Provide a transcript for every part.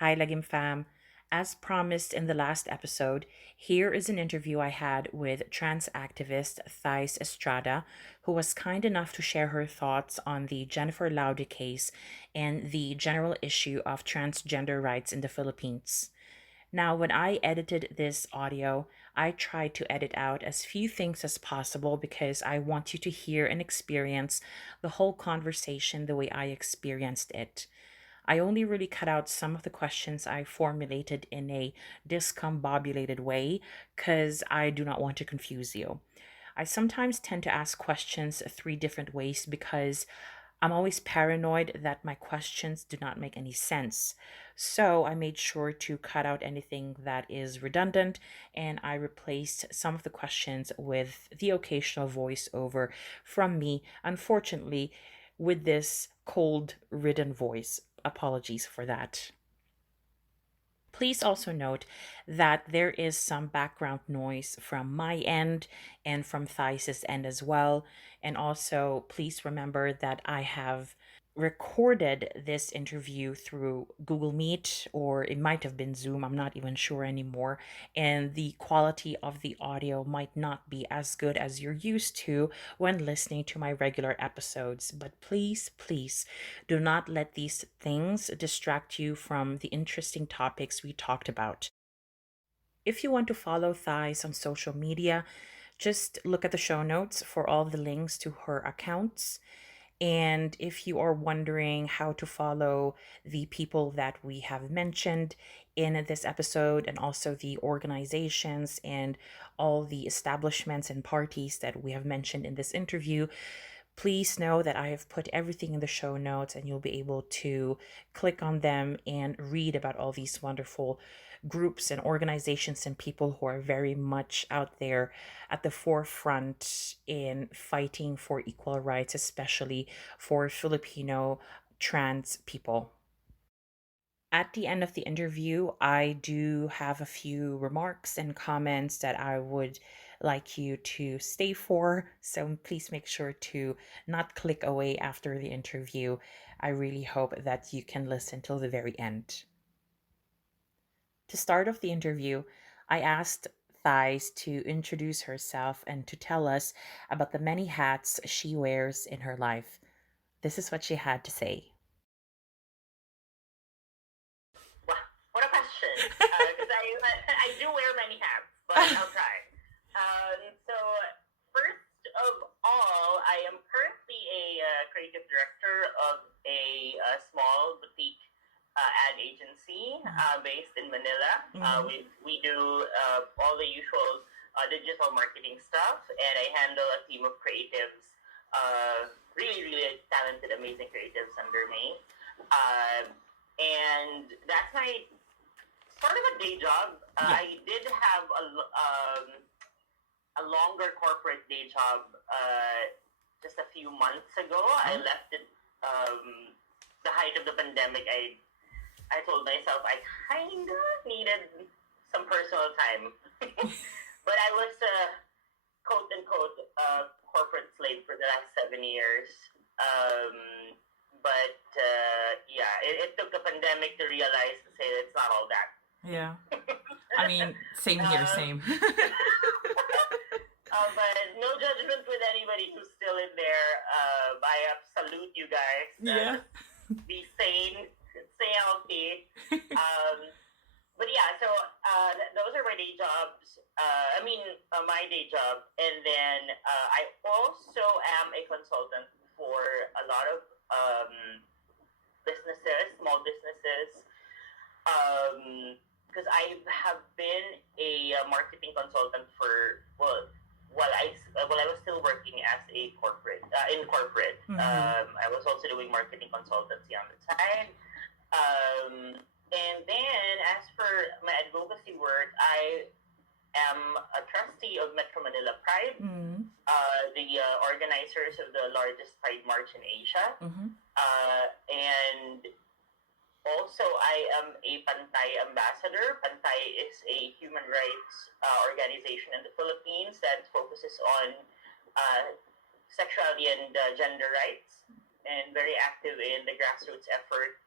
Hi, Lagim fam. As promised in the last episode, here is an interview I had with trans activist Thysz Estrada, who was kind enough to share her thoughts on the Jennifer Laude case and the general issue of transgender rights in the Philippines. Now, when I edited this audio, I tried to edit out as few things as possible because I want you to hear and experience the whole conversation the way I experienced it. I only really cut out some of the questions I formulated in a discombobulated way because I do not want to confuse you. I sometimes tend to ask questions three different ways because I'm always paranoid that my questions do not make any sense. So I made sure to cut out anything that is redundant and I replaced some of the questions with the occasional voiceover from me, unfortunately, with this cold, ridden voice. Apologies for that. Please also note that there is some background noise from my end and from Theis's end as well. And also, please remember that I have recorded this interview through Google Meet, or it might have been Zoom, I'm not even sure anymore. And the quality of the audio might not be as good as you're used to when listening to my regular episodes. But please, please do not let these things distract you from the interesting topics we talked about. If you want to follow Thighs on social media, just look at the show notes for all the links to her accounts. And if you are wondering how to follow the people that we have mentioned in this episode and also the organizations and all the establishments and parties that we have mentioned in this interview, please know that I have put everything in the show notes and you'll be able to click on them and read about all these wonderful groups and organizations and people who are very much out there at the forefront in fighting for equal rights, especially for Filipino trans people. At the end of the interview, I do have a few remarks and comments that I would like you to stay for. So please make sure to not click away after the interview. I really hope that you can listen till the very end. To start off the interview, I asked Thais to introduce herself and to tell us about the many hats she wears in her life. This is what she had to say. Wow, what a question! Because I do wear many hats, but I'll try. So first of all, I am currently a creative director of a small boutique ad agency based in Manila. We do all the usual digital marketing stuff, and I handle a team of creatives, really talented, amazing creatives under me. And that's my sort of a day job. I did have a longer corporate day job just a few months ago. I left it the height of the pandemic. I told myself I kind of needed some personal time, but I was quote unquote corporate slave for the last 7 years. It took the pandemic to realize to say that it's not all that. Yeah. I mean, same here, same. But no judgment with anybody who's still in there. I salute you guys. Yeah. Be sane, stay healthy. But yeah, so those are my day jobs. My day job. And then I also am a consultant for a lot of businesses, small businesses. Because I have been a marketing consultant for while I was still working as a corporate in corporate. I was also doing marketing consultancy on the side. And then as for my advocacy work, I am a trustee of Metro Manila Pride, the organizers of the largest Pride March in Asia. And also, I am a Pantay ambassador. Pantay is a human rights organization in the Philippines that focuses on sexuality and gender rights, and very active in the grassroots effort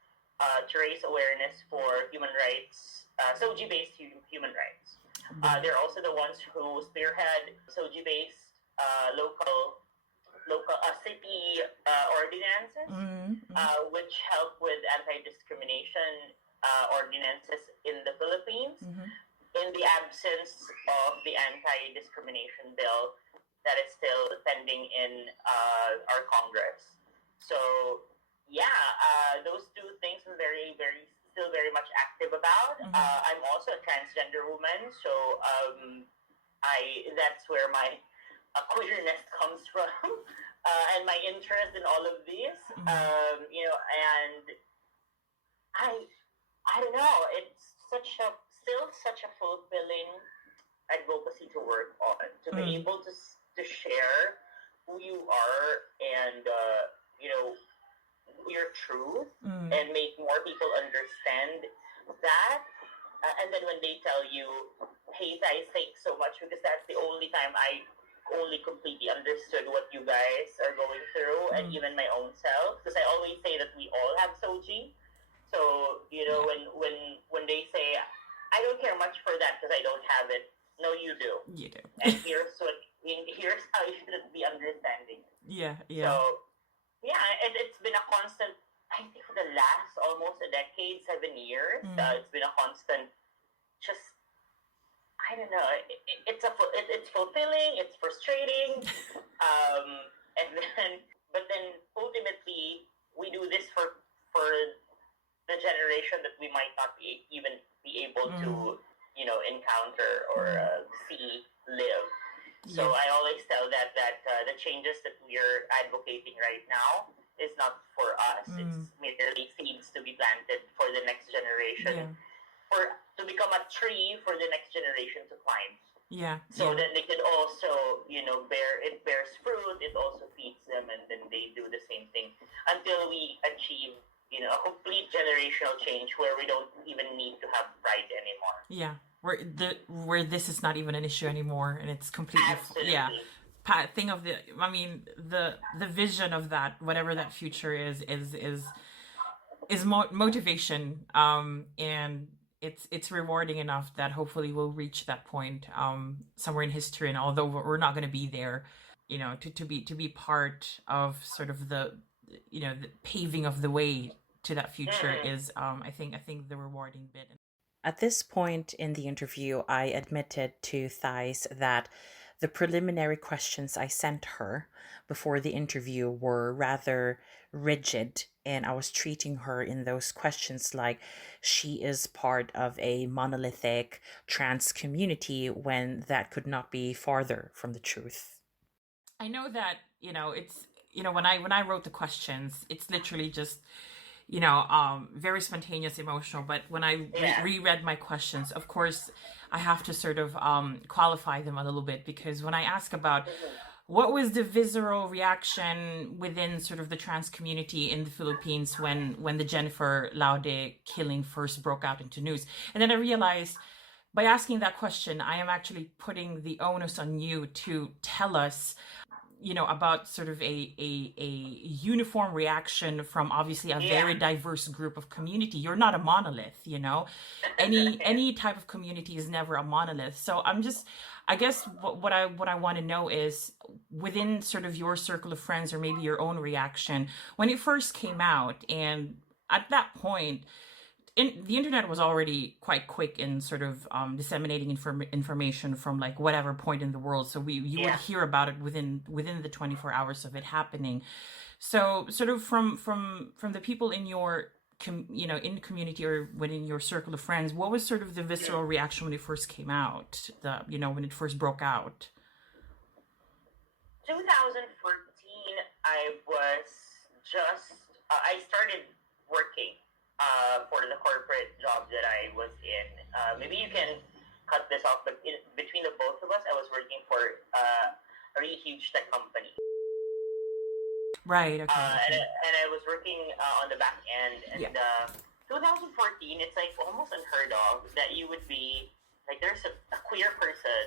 to raise awareness for human rights, SOGIE-based human rights. They're also the ones who spearhead SOGIE-based local city ordinances, which help with anti-discrimination ordinances in the Philippines, in the absence of the anti-discrimination bill that is still pending in our Congress. So those two things I'm still very much active about. I'm also a transgender woman, so that's where my queerness comes from, and my interest in all of these. And I don't know. It's still such a fulfilling advocacy to work on, to be able to share who you are and your truth, and make more people understand that. And then when they tell you, "Hey, Thysz, thanks so much," because that's the only time I only completely understood what you guys are going through, and even my own self, because I always say that we all have SOGIE. So when they say, "I don't care much for that because I don't have it," no, you do. You do. And here's how you should be understanding. Yeah. So it's been a constant. I think for the last almost a decade, 7 years, it's been a constant. Just, I don't know. It's fulfilling. It's frustrating. But then ultimately, we do this for the generation that we might not even be able to, encounter or see live. So I always tell that the changes that we're advocating right now is not for us. It's merely seeds to be planted for the next generation, or to become a tree for the next generation to climb. So that they could also, bears fruit. It also feeds them, and then they do the same thing until we achieve, a complete generational change where we don't even need to have pride anymore. Yeah. Where this is not even an issue anymore, and it's completely thing of the vision of that, whatever that future is motivation, and it's rewarding enough that hopefully we'll reach that point somewhere in history. And although we're not going to be there, to be part of sort of the the paving of the way to that future is I think the rewarding bit. At this point in the interview, I admitted to Thysz that the preliminary questions I sent her before the interview were rather rigid, and I was treating her in those questions like she is part of a monolithic trans community, when that could not be farther from the truth. I know that, it's, when I wrote the questions, it's literally just very spontaneous, emotional. But when I reread my questions, of course, I have to sort of qualify them a little bit, because when I ask about what was the visceral reaction within sort of the trans community in the Philippines when the Jennifer Laude killing first broke out into news, and then I realized by asking that question, I am actually putting the onus on you to tell us about sort of a uniform reaction from obviously a very diverse group of community. You're not a monolith, any type of community is never a monolith. So I guess what I want to know is, within sort of your circle of friends, or maybe your own reaction when it first came out, and at that point, the internet was already quite quick in sort of disseminating information from like whatever point in the world. So you would hear about it within the 24 hours of it happening. So sort of from the people in your in community or within your circle of friends, what was sort of the visceral reaction when it first came out? When it first broke out. 2014, I was I started working for the corporate job that I was in. Maybe you can cut this off, but between the both of us, I was working for a really huge tech company. Right. Okay. And I was working on the back end. And 2014, it's like almost unheard of that you would be like, there's a queer person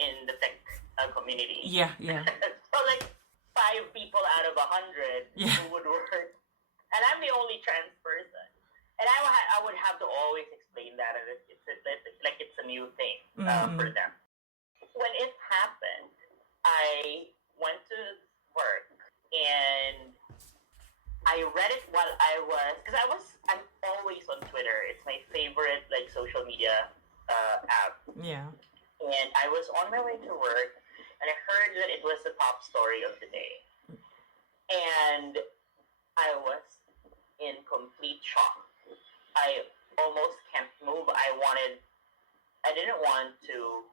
in the tech community. Yeah. So like 5 people out of 100 who would work, and I'm the only trans person. I would have to always explain that, and like it's a new thing for them. When it happened, I went to work and I read it while I'm always on Twitter. It's my favorite like social media app. Yeah. And I was on my way to work, and I heard that it was the top story of the day, and I was in complete shock. I almost can't move. I didn't want to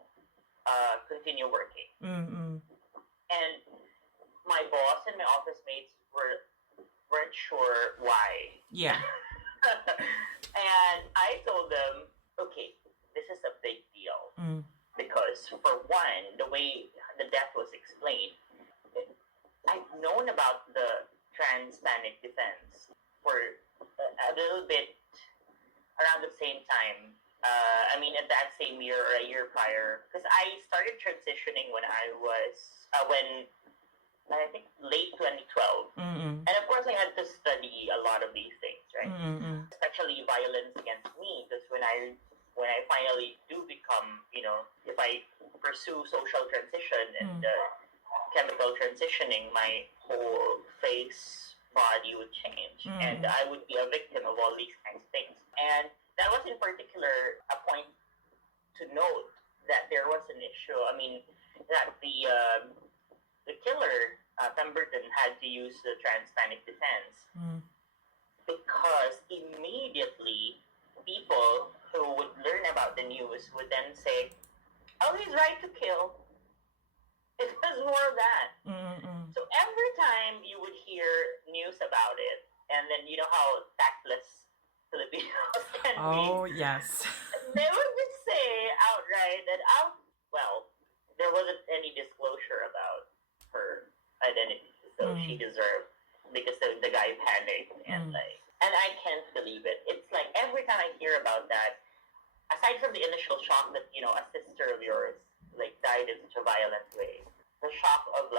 continue working. Mm-mm. And my boss and my office mates weren't sure why. Yeah. And I told them, okay, this is a big deal. Because for one, the way the death was explained, I've known about the trans-panic defense for a little bit around the same time. At that same year or a year prior, because I started transitioning when I think late 2012. And of course, I had to study a lot of these things, right? Especially violence against me, because when I finally do become, if I pursue social transition and chemical transitioning, my whole face, body would change, and I would be a victim of all these kinds of things. And that was in particular a point to note that there was an issue. That the killer, Pemberton, had to use the trans-panic defense because immediately people who would learn about the news would then say, "Oh, he's right to kill." It was more of that. So every time you would hear news about it, and then you know how tactless Filipinos can be. Oh, yes. They would just say outright that, there wasn't any disclosure about her identity, so she deserved, because the guy panicked and I can't believe it. It's like every time I hear about that, aside from the initial shock that a sister of yours died in such a violent way, the shock of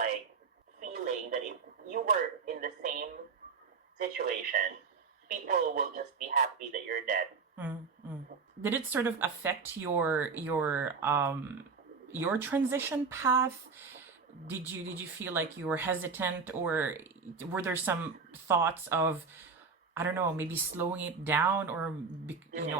feeling that if you were in the same situation, people will just be happy that you're dead. Did it sort of affect your transition path? Did you feel like you were hesitant, or were there some thoughts of, I don't know, maybe slowing it down, or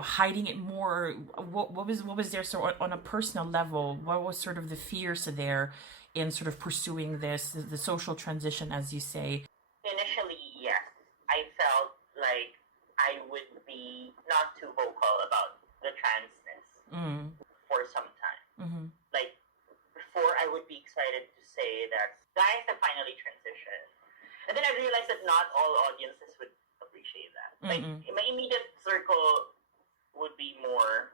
hiding it more? What was there sort of on a personal level? What was sort of the fears there in sort of pursuing the social transition, as you say? Initially, yes, I felt like I would be not too vocal about the transness for some time. Before, I would be excited to say that guys have finally transitioned, and then I realized that not all audiences would appreciate that. My immediate circle would be more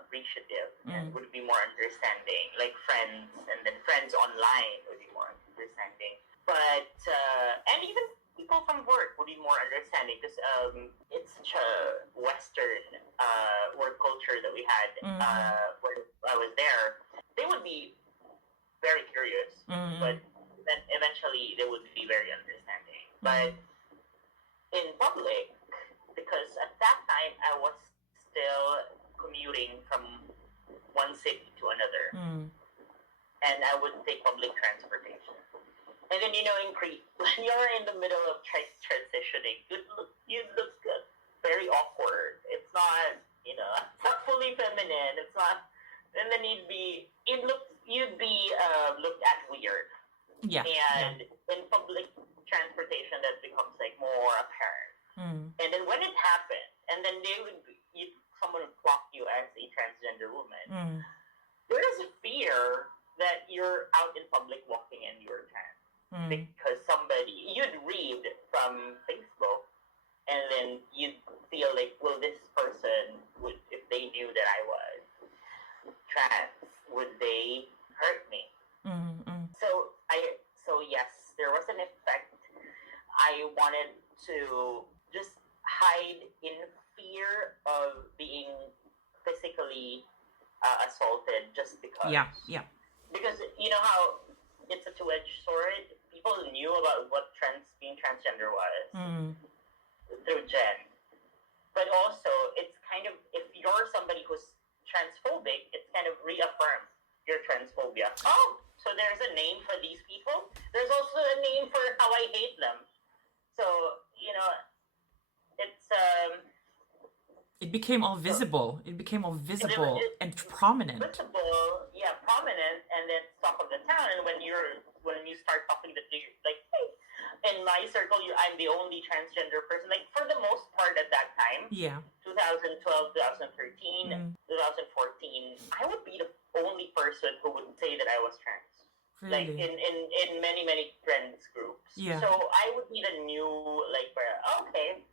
appreciative and would be more understanding, like friends, and then friends online would be more understanding. But and even people from work would be more understanding, because it's such a Western work culture that we had when I was there. They would be very curious, but then eventually they would be very understanding. But in public, because at that time I was still commuting from one city to another, and I would take public transportation. And then in Crete, when you're in the middle of transitioning, you look very awkward. It's not fully feminine. It's not, and then you'd be looked at weird. Yeah. And in public transportation, that becomes more apparent. And then when it happened, and then someone would clock you as a transgender woman, there is a fear that you're out in public walking and you're trans. Because you'd read from Facebook, and then you'd feel like, well, this person would, if they knew that I was trans, would they hurt me? So yes, there was an effect. I wanted to just hide in fear of being physically assaulted, just because. Yeah. Because you know how it's a two-edged sword. People knew about what being transgender was through Jen, but also it became all So visible. It became all it, visible it, and prominent. visible, yeah, prominent, and then talk of the town. And when you start talking to like, hey, in my circle, I'm the only transgender person. Like for the most part at that time, Yeah. 2012, 2013, Mm, 2014, I would be the only person who would say that I was trans. Like really. in many friends groups. Yeah. So I would be the new like, okay,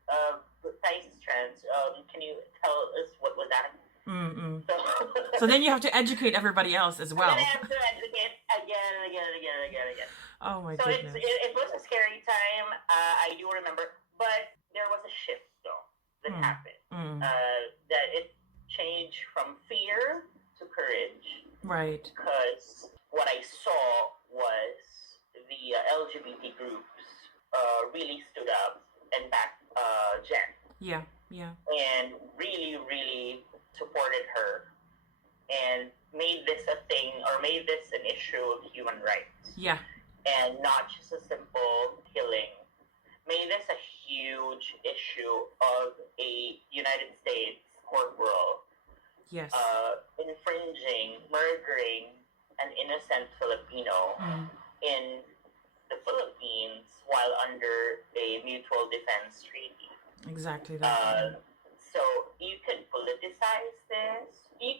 Thysz is trans. Can you tell us what was that? Mm-mm. So, So then you have to educate everybody else as and then I well. have to educate again and again and again and again and again. Oh my So goodness. it was a scary time. I do remember, but there was a shift though that Mm, happened. mm. That it changed from fear to courage Right. because what I saw was the LGBT groups really stood up and backed Jen Yeah. Yeah. and really supported her and made this a thing or made this an issue of human rights Yeah. and not just a simple killing. Made this a huge issue of a United States corporal Yes. infringing, murdering an innocent Filipino Mm. in the Philippines while under a mutual defense treaty. Exactly that. So you could politicize this. It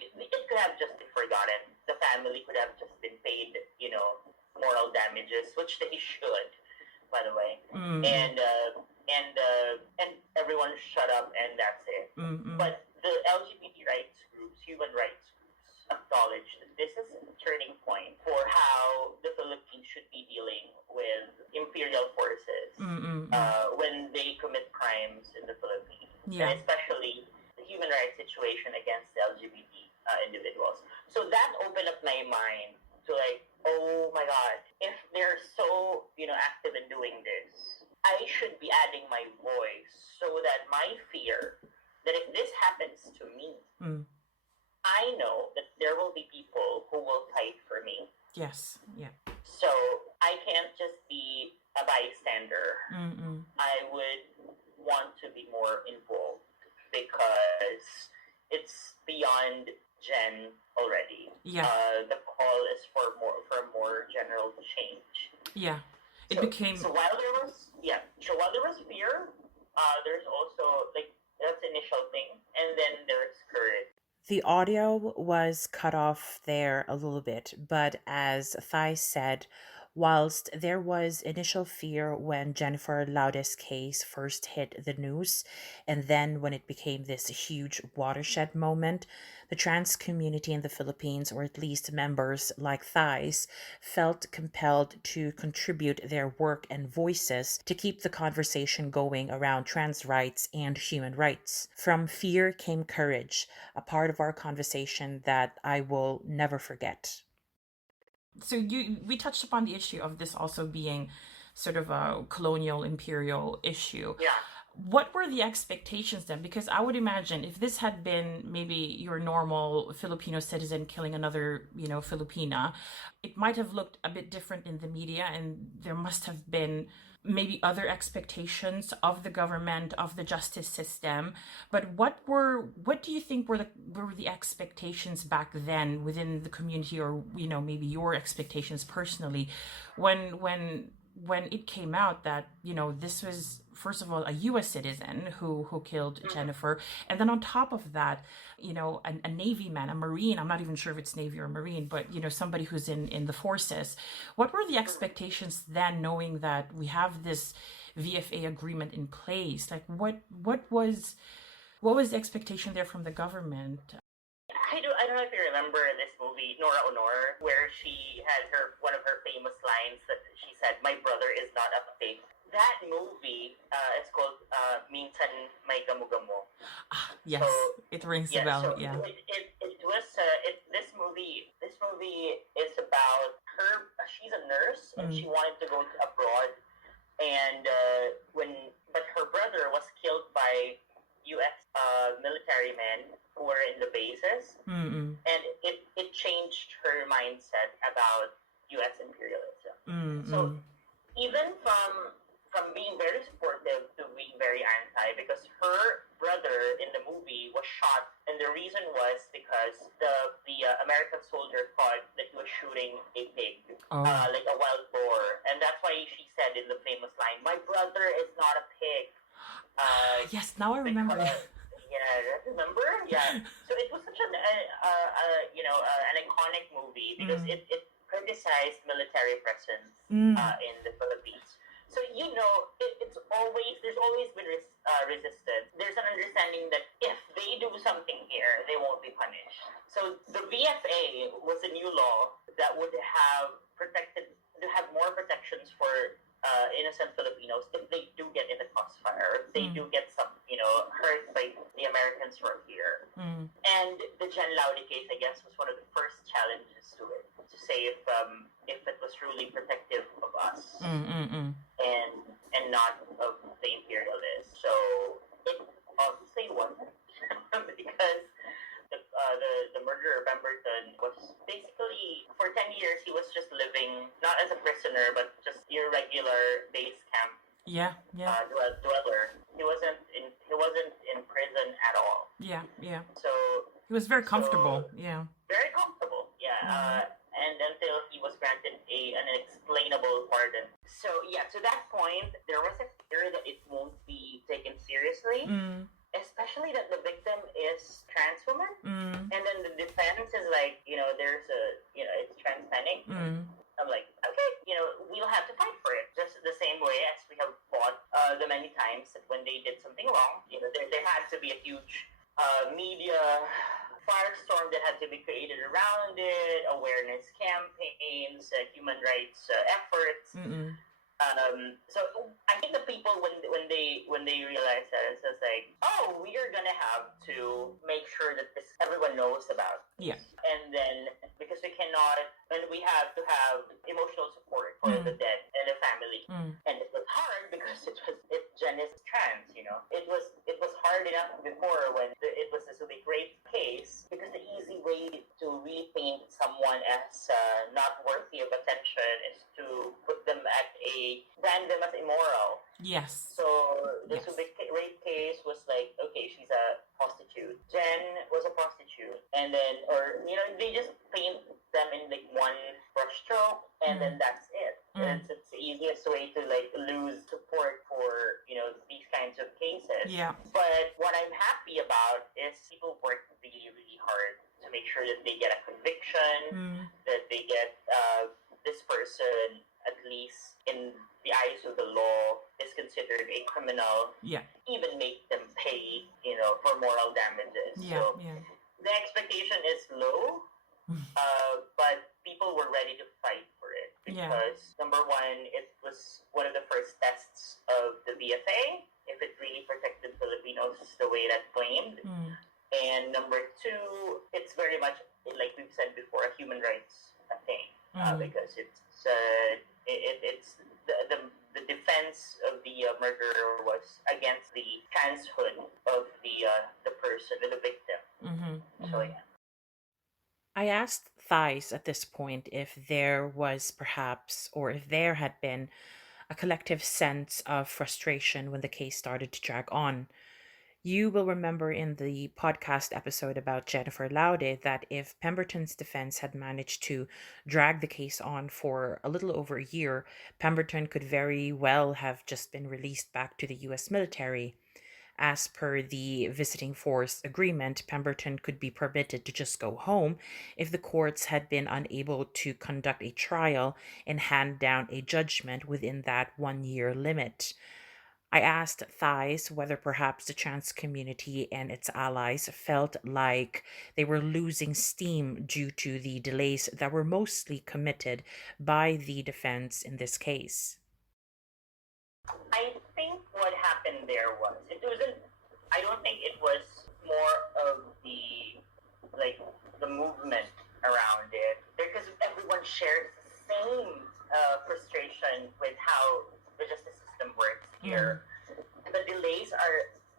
could have just been forgotten. The family could have just been paid, moral damages, which they should, by the way. Mm. And everyone shut up, and that's it. Mm-mm. But the LGBT rights groups, human rights groups, acknowledge that this is a turning point for how the Philippines should be dealing with imperial forces when they commit crimes in the Philippines, Yeah. and especially the human rights situation against the LGBT individuals. So that opened up my mind to like, oh my God, if they're so active in doing this, I should be adding my voice so that my fear that if this happens to me, I know that there will be people who will fight for me. Yes. Yeah. So I can't just be a bystander. Mm-mm. I would want to be more involved because it's beyond Jen already. Yeah. The call is for more general change. Yeah. It So, became. so while there was fear, there's also like that's the initial thing, and then there's courage. The audio was cut off there a little bit, but as Thais said, whilst there was initial fear when Jennifer Laude's case first hit the news, and then when it became this huge watershed moment, the trans community in the Philippines, or at least members like Thais, felt compelled to contribute their work and voices to keep the conversation going around trans rights and human rights. From fear came courage, a part of our conversation that I will never forget. So we touched upon the issue of this also being sort of a colonial imperial issue. Yeah. What were the expectations then? Because I would imagine if this had been maybe your normal Filipino citizen killing another, Filipina, it might have looked a bit different in the media, and there must have been maybe other expectations of the government, of the justice system. But what do you think were the expectations back then within the community, or maybe your expectations personally when it came out that this was, first of all, a U.S. citizen who killed Jennifer, and then on top of that, a Navy man, a Marine. I'm not even sure if it's Navy or Marine, but somebody who's in the forces. What were the expectations then, knowing that we have this VFA agreement in place? Like, what was the expectation there from the government? I don't know if you remember this movie, Nora Honor, where she had one of her famous lines that she said, "My brother is not a pig." That movie is called Minsan May Gamu-Gamu. Yes, So, it rings a yeah, bell. so Yeah. it was this movie is about her. She's a nurse and she wanted to go abroad, and but her brother was killed by U.S. Military men who were in the bases, and it changed her mindset about U.S. imperialism. So even from being very supportive to being very anti, because her brother brother in the movie was shot, and the reason was because the American soldier thought that he was shooting a pig, like a wild boar, and that's why she said in the famous line, "My brother is not a pig." Yes, now I remember. Yeah, remember? Yeah. So it was such an iconic movie because it criticized military presence in the Philippines. So there's always been resistance. There's an understanding that if they do something here, they won't be punished. So the VFA was a new law that would have more protections for innocent Filipinos if they do get in the crossfire, if they do get some, hurt by the Americans who are here. And the Jen Laude case, I guess, was one of the first challenges to it, to say if it was truly protective of us and not of the imperialists. So it obviously wasn't because the murderer Pemberton was basically, for 10 years he was just living not as a prisoner but just irregular base camp dweller. He wasn't in prison at all. So he was very comfortable. Very comfortable. And until he was granted an unexplainable pardon. So to that point, there was a fear that it won't be taken seriously, especially that the victim is trans woman, and then the defense is like, it's trans panic. I'm like, okay, we'll have to fight for it, just the same way as we have fought the many times that when they did something wrong, there had to be a huge media firestorm that had to be created around it, awareness campaigns, human rights efforts. So I think the people when they realize that, it's just like, oh, we are gonna have to make sure that everyone knows about this. And then because we cannot, and we have to have emotional support for the dead and the family. And it was hard because Jen is trans, It was hard enough before when it was a SOGIE rape case, because the easy way to really paint someone as not worthy of attention is to brand them as immoral. Yes. So the SOGIE rape case was like, okay, she's a prostitute. Jen was a prostitute, and then, they just paint them in like one brushstroke, and then that's it. And it's the easiest way to like lose support for these kinds of cases. But what I'm happy about is people work really, really hard to make sure that they get a conviction, that they get this person, at least in the eyes of the law, is considered a criminal. Even make them pay, for moral damages. So the expectation is low, but people were ready to fight for it because number one, it was one of the first tests of the VFA, if it really protected Filipinos the way that claimed. And number two, it's very much, like we've said before, a human rights thing, because it's the defense of the murderer was against the transhood of the person, the victim. So I asked Thysz at this point if there was perhaps, or if there had been, a collective sense of frustration when the case started to drag on. You will remember in the podcast episode about Jennifer Laude that if Pemberton's defense had managed to drag the case on for a little over a year, Pemberton could very well have just been released back to the US military. As per the visiting force agreement, Pemberton could be permitted to just go home if the courts had been unable to conduct a trial and hand down a judgment within that 1 year limit. I asked Thysz whether perhaps the trans community and its allies felt like they were losing steam due to the delays that were mostly committed by the defense in this case. I think what happened there was, I don't think it was more of the movement around it, because everyone shares the same frustration with how the justice system works here. The delays are,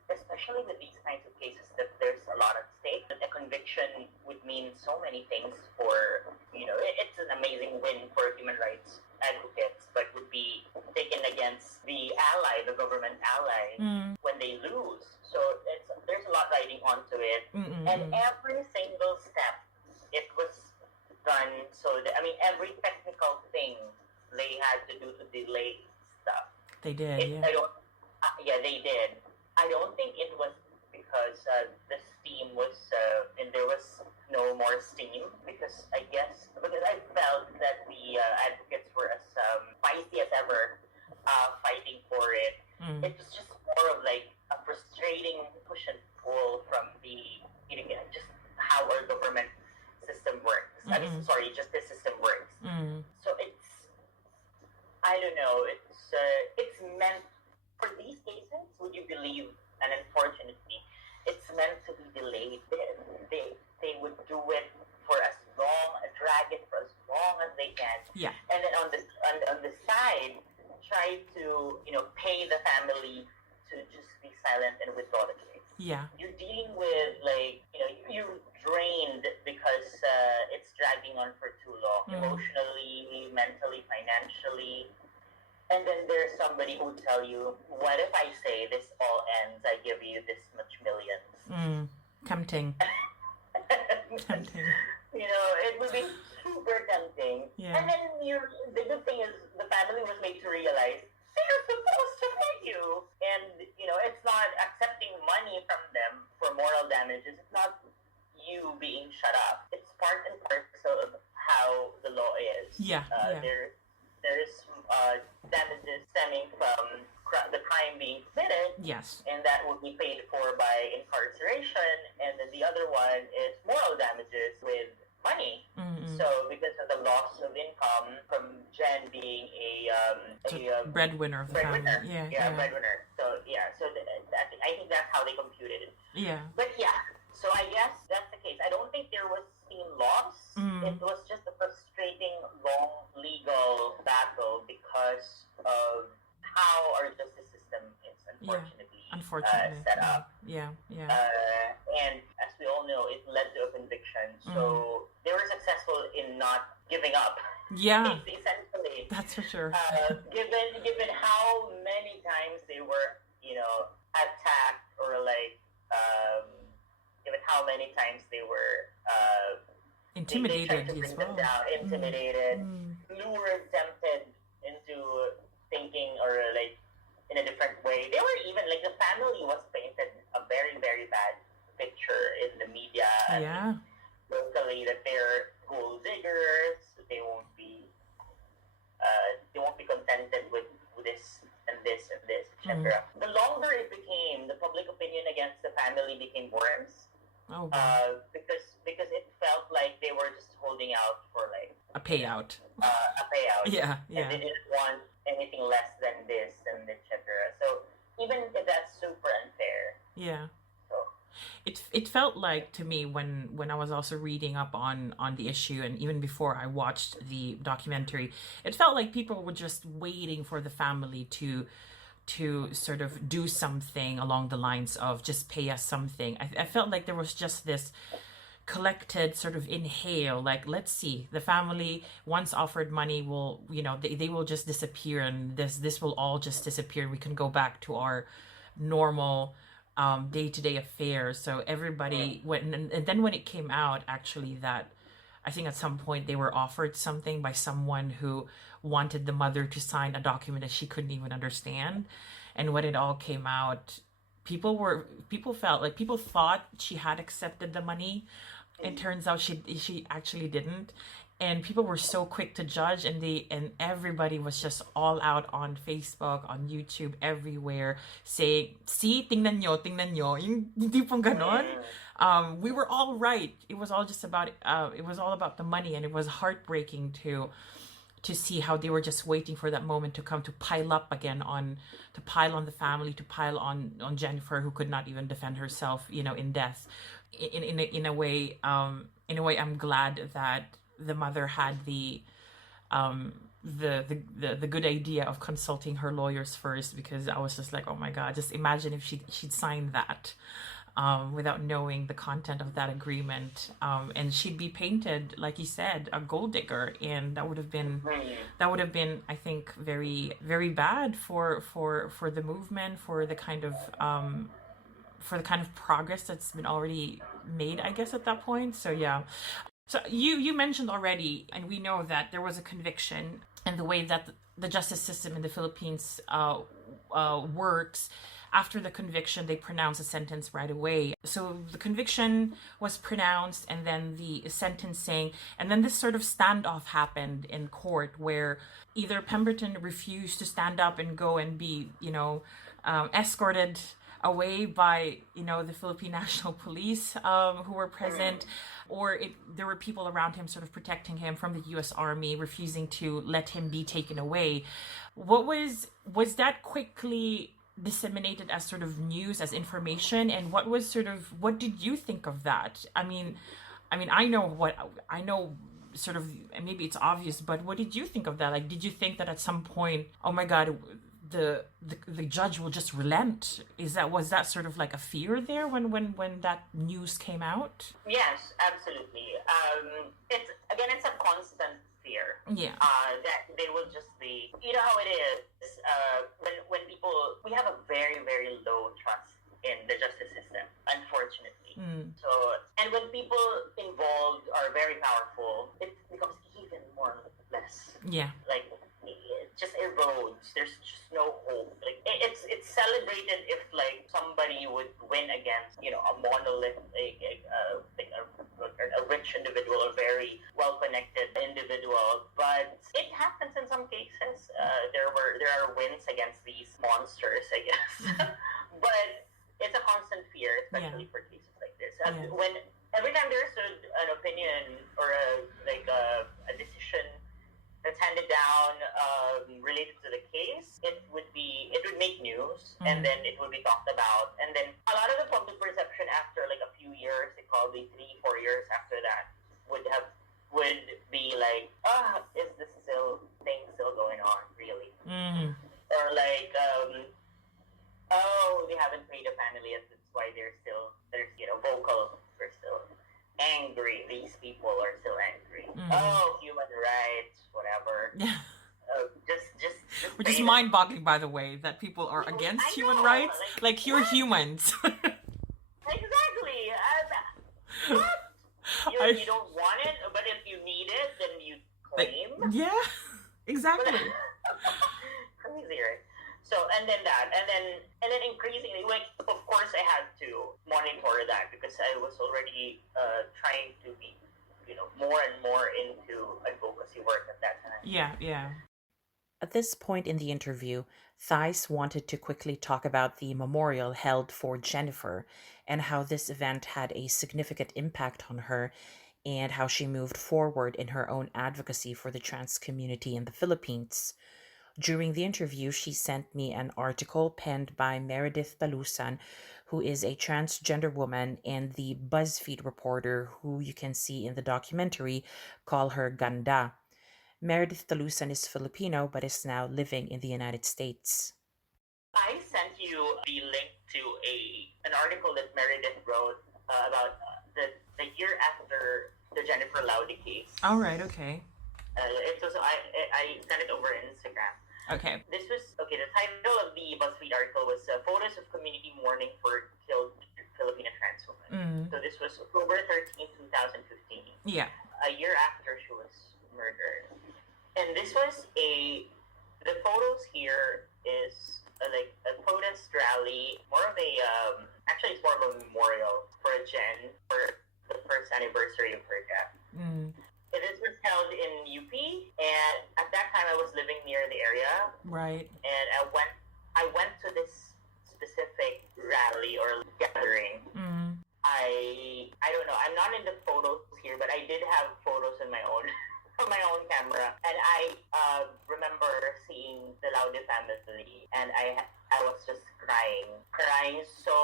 especially with these kinds of cases, that there's a lot at stake. A conviction would mean so many things for, it's an amazing win for human rights advocates, but would be taken against the government ally, when they lose. So there's it, and every single step, it was done so that, I mean, every technical thing they had to do to delay stuff. They did, yeah. They did. I don't think it was because the steam was, and there was no more steam, because I felt that the advocates were as feisty as ever, fighting for it. It was just more of like a frustrating push and pull from the, just how our government system works. I mean, sorry, just the system works. So I don't know, it's meant, for these cases, would you believe, and unfortunately, it's meant to be delayed. They would do it for as long, drag it for as long as they can. Yeah. And then on the side, try to, pay the family to just be silent and withdraw the case. Yeah. You're dealing with, like, you're drained because it's dragging on for too long, emotionally, mentally, financially. And then there's somebody who will tell you, what if I say this all ends, I give you this much millions? Tempting. Tempting. It would be super tempting. Yeah. And then the good thing is the family was made to realize they're supposed to pay you. And, it's not accepting money from them for moral damages. It's not you being shut up. It's part and parcel of how the law is. Yeah. There's damages stemming from the crime being committed. Yes. And that will be paid for by incarceration. And then the other one is moral damages with money. So because of the loss of income from Jen being a breadwinner of the family. Yeah, breadwinner. So I think that's how they computed it. Yeah. But so I guess that's the case. I don't think there was steam loss. It was just a frustrating, long legal battle because of how our justice system is unfortunately set up. Yeah. And as we all know, it led to a conviction. So they were successful in not giving up. Yeah. Essentially. That's for sure. Given how many times they were, attacked, or like, given how many times they were intimidated as well. Intimidated, lured, tempted into thinking, or like in a different way. They were even, like, the family was painted a very, very bad picture in the media. Yeah. Locally, that they're gold diggers. They won't be contented with this and this and this, etc. The longer it became, the public opinion against the family became worse. Oh. Because it felt like they were just holding out for, like, a payout. Yeah. Yeah. And they didn't want anything less than this and etc. So even if that's super unfair. Yeah. So it felt like, to me, when I was also reading up on the issue, and even before I watched the documentary, it felt like people were just waiting for the family to sort of do something along the lines of just pay us something. I felt like there was just this collected sort of inhale, like, let's see, the family once offered money will, they will just disappear, and this will all just disappear. We can go back to our normal day-to-day affairs. So everybody went, and then when it came out, actually, that I think at some point they were offered something by someone who wanted the mother to sign a document that she couldn't even understand. And when it all came out, people thought she had accepted the money. It turns out she actually didn't. And people were so quick to judge, and everybody was just all out on Facebook, on YouTube, everywhere, saying, see, tingnan nyo, yung tipong ganon. We were all right. It was all about the money, and it was heartbreaking to see how they were just waiting for that moment to come, to pile up again on the family, to pile on Jennifer, who could not even defend herself, in death. In a way, I'm glad that the mother had the good idea of consulting her lawyers first, because I was just like, oh my God, just imagine if she'd signed that without knowing the content of that agreement, and she'd be painted, like you said, a gold digger, and that would have been, I think, very, very bad for the movement, for the kind of for the kind of progress that's been already made, I guess, at that point. So yeah. So you mentioned already, and we know that there was a conviction, and the way that the justice system in the Philippines works. After the conviction, they pronounce a sentence right away. So the conviction was pronounced, and then the sentencing, and then this sort of standoff happened in court where either Pemberton refused to stand up and go and be, escorted away by, the Philippine National Police who were present, or there were people around him sort of protecting him from the U.S. Army, refusing to let him be taken away. What was that quickly disseminated as sort of news, as information, and what did you think of that? I mean I know sort of, and maybe it's obvious, but what did you think of that? Like, did you think that at some point, oh my god, the judge will just relent? Was that sort of like a fear there when that news came out? Yes, absolutely. It's a constant fear. Yeah. That they will just be, you know how it is, when people, we have a very, very low trust in the justice system, unfortunately. So, and when people involved are very powerful, it becomes even more less. Yeah. Like, it just erodes. There's just no hope. Like, it's celebrated if like somebody would win against, a monolith, a rich individual, a very well-connected individual. But it happens in some cases. There are wins against these monsters, I guess. But it's a constant fear, especially for cases like this. When every time there's an opinion or a decision that's handed down related to the case, it would make news, and then it would be talked about, and then a lot of the public perception after like a few years, like probably 3-4 years after that, would be like, is this thing still going on, really? Or like, they haven't paid a family yet, that's why they're vocal, they're still angry, these people are still angry. Human rights, whatever. Which is mind-boggling, by the way, that people are against human rights. Like you're humans. Exactly. You don't want it, but if you need it, then you claim. Yeah, exactly. Crazy, right? So, and then increasingly, like, of course, I had to monitor that because I was already trying to be, more and more into advocacy work at that time. Yeah. At this point in the interview, Thysz wanted to quickly talk about the memorial held for Jennifer and how this event had a significant impact on her and how she moved forward in her own advocacy for the trans community in the Philippines. During the interview, she sent me an article penned by Meredith Talusan, who is a transgender woman and the BuzzFeed reporter who you can see in the documentary call her Ganda. Meredith Talusan is Filipino but is now living in the United States. I sent you the link to an article that Meredith wrote about the year after the Jennifer Laude case. All right, okay. I sent it over Instagram. Okay. The title of the BuzzFeed article was Photos of Community Mourning for Killed Filipino Trans Woman. So this was October 13, 2015. Yeah. A year after she was murdered. And this was the photos here is like a protest rally, more of a, actually it's more of a memorial for Jen for the first anniversary of her death. This was held in UP, and at that time I was living near the area. Right. And I went to this specific rally or gathering. I don't know. I'm not in the photos here, but I did have photos on my own camera, and I remember seeing the Laude family, and I was just crying so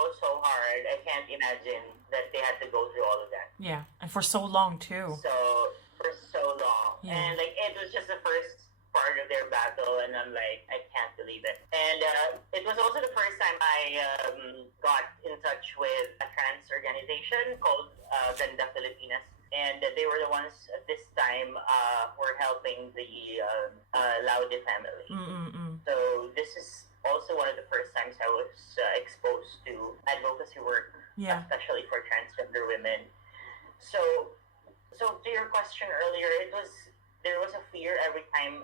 hard. I can't imagine that they had to go through all of that. Yeah, and for so long too. For so long, and like it was just the first part of their battle, and I'm like, I can't believe it. And it was also the first time I got in touch with a trans organization called Ganda Filipinas. And they were the ones at this time were helping the Laude family. So this is also one of the first times I was exposed to advocacy work, Yeah. especially for transgender women. So to your question earlier, there was a fear every time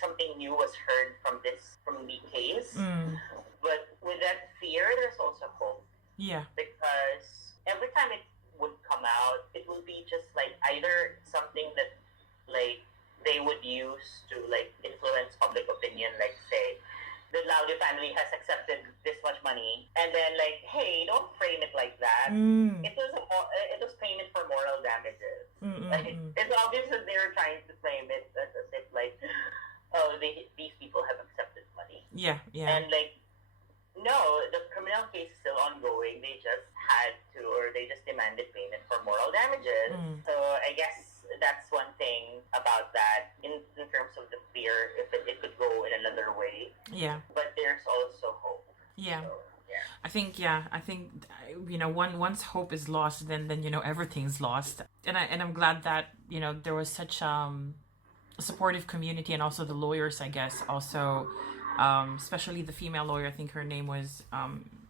something new was heard from the case. Mm. But with that fear, there's also hope. Yeah. Because every time it would come out, it would be just like either something that like they would use to like influence public opinion, like say the Laude family has accepted this much money, and then like, hey, don't frame it like that. Mm. It was payment for moral damages. Like, Mm. it's obvious that they were trying to frame it as if like, oh, these people have accepted money. Yeah. Yeah. And like, no, the criminal case is still ongoing. They just demanded payment for moral damages. Mm. So I guess that's one thing about that in terms of the fear, if it could go in another way. Yeah. But there's also hope. Yeah. So, yeah. I think once hope is lost, then everything's lost. And I'm glad that there was such a supportive community, and also the lawyers, I guess, also especially the female lawyer. I think her name was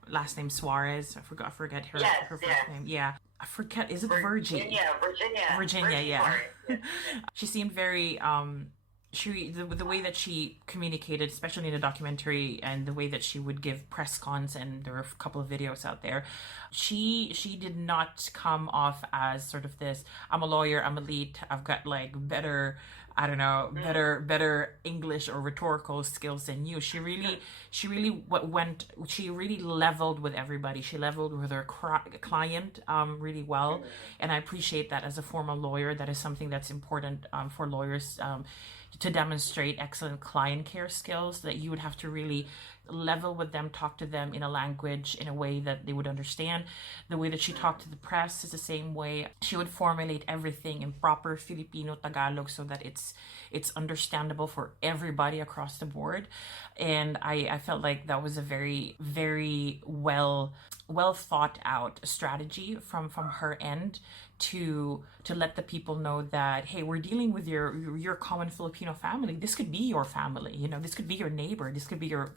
last name Suarez. I forget her her first name. Yeah, I forget. Is it Virginia? Virginia. Yeah. She seemed very the way that she communicated, especially in the documentary, and the way that she would give press cons, and there were a couple of videos out there, she did not come off as sort of this, I'm a lawyer, I'm elite, I've got like better English or rhetorical skills than you. She really leveled with everybody. She leveled with her client really well, and I appreciate that. As a former lawyer, that is something that's important for lawyers, to demonstrate excellent client care skills, that you would have to really level with them, talk to them in a language, in a way that they would understand. The way that she talked to the press is the same way. She would formulate everything in proper Filipino Tagalog so that it's understandable for everybody across the board. And I felt like that was a very, very well thought out strategy from her end to let the people know that, hey, we're dealing with your common Filipino family. This could be your family, this could be your neighbor, this could be your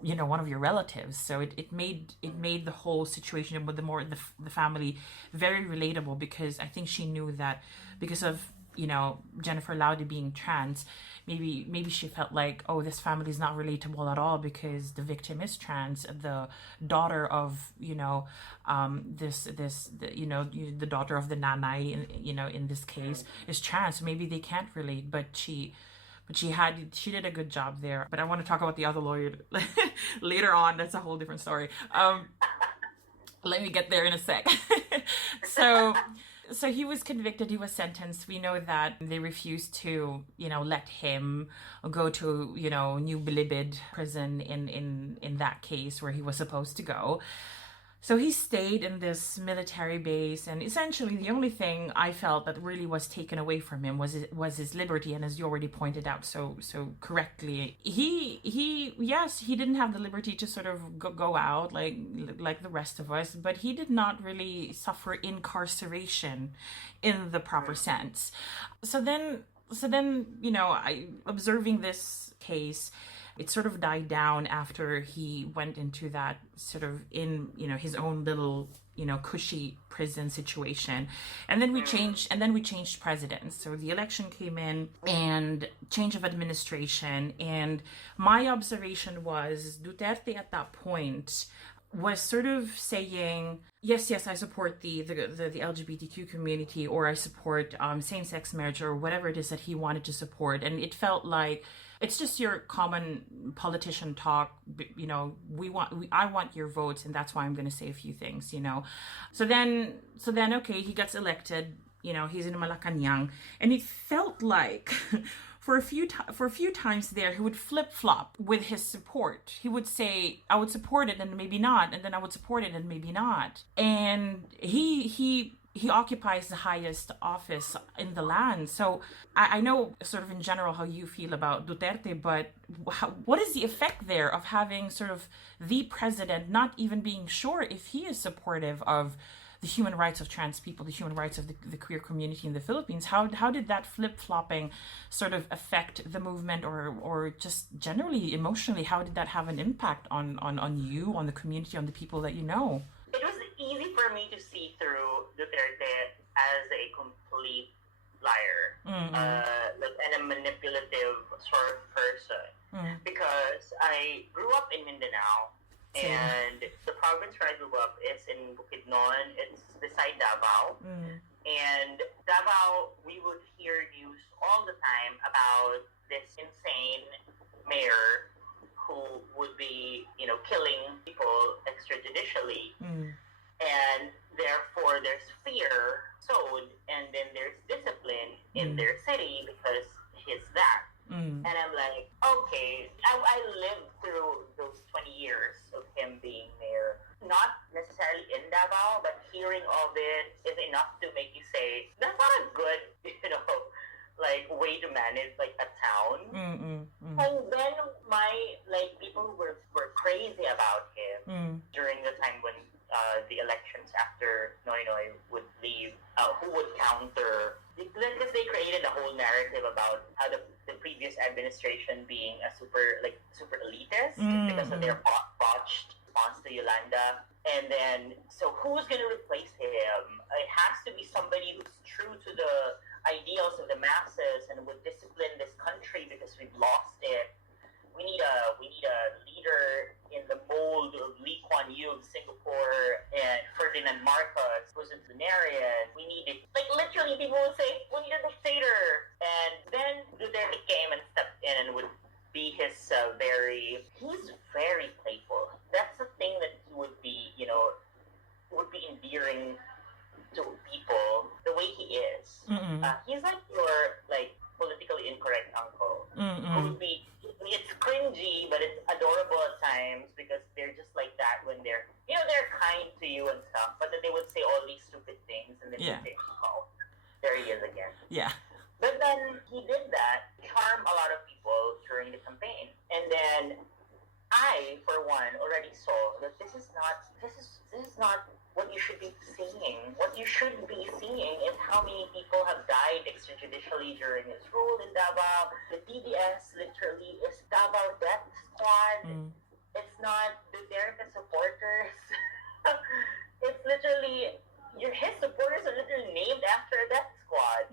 one of your relatives. So it made the whole situation with the family very relatable, because I think she knew that because of Jennifer Laude being trans, maybe she felt like, oh, this family is not relatable at all because the victim is trans. The daughter of the daughter of the nanay in this case is trans. So maybe they can't relate, but she did a good job there. But I want to talk about the other lawyer later on. That's a whole different story. Let me get there in a sec. So he was convicted, he was sentenced. We know that they refused to, let him go to, New Bilibid prison in that case where he was supposed to go. So he stayed in this military base, and essentially the only thing I felt that really was taken away from him was his liberty. And as you already pointed out so correctly, he didn't have the liberty to sort of go out like the rest of us, but he did not really suffer incarceration in the proper sense. So then I observing this case, it sort of died down after he went into that sort of his own little cushy prison situation, and then we changed presidents. So the election came in and change of administration, and my observation was Duterte at that point was sort of saying, yes, I support the LGBTQ community, or I support same-sex marriage, or whatever it is that he wanted to support. And it felt like it's just your common politician talk. I want your votes, and that's why I'm going to say a few things. So then, okay, he gets elected. He's in Malacanang, and it felt like for a few times there, he would flip-flop with his support. He would say, I would support it and maybe not, and then I would support it and maybe not. And he occupies the highest office in the land. So I know sort of in general how you feel about Duterte, but what is the effect there of having sort of the president not even being sure if he is supportive of the the human rights of trans people, the human rights of the queer community in the Philippines. How did that flip-flopping sort of affect the movement, or just generally emotionally, how did that have an impact on you, on the community, on the people that you know? It was easy for me to see through Duterte as a complete liar, and a manipulative sort of person, because I grew up in Mindanao. Same. And the province where I grew up is in Bukidnon. It's beside Davao. And Davao, we would hear news all the time about this insane mayor who would be, killing people extrajudicially. And therefore, there's fear sowed, and then there's discipline in their city because he's that. And I'm like, okay, I lived through those 20 years of him being mayor. Not necessarily in Davao, but hearing of it is enough to make you say, that's not a good, way to manage, a town. And then people were crazy about him during the time when the elections after Noy Noy would leave, who would counter, because they created a whole narrative about how the previous administration being a super elitist because of their botched response to Yolanda. And then, so who's going to replace him? It has to be somebody who's true to the ideals of the masses and would discipline this country because we've lost it. We need a leader in the mold of Lee Kuan Yew of Singapore and Ferdinand Marcos, who's a disciplinarian. We need it. Literally, people would say, we need a dictator. And then Duterte came and stepped in and would be he's very playful. That's the thing that he would be, would be endearing to people, the way he is. He's like your, politically incorrect uncle. Who would be, it's cringy, but it's adorable at times because they're just like that when they're kind to you and stuff, but then they would say all these stupid things and then you think, oh, there he is again. Yeah. But then he did that, charm a lot of people during the campaign. And then I, for one, already saw that this is not what you should be seeing. What you should be seeing is how many people have died extrajudicially during his rule in Davao. The DDS literally is Davao Death Squad. It's not Duterte supporters. It's literally, his supporters are literally named after a death squad.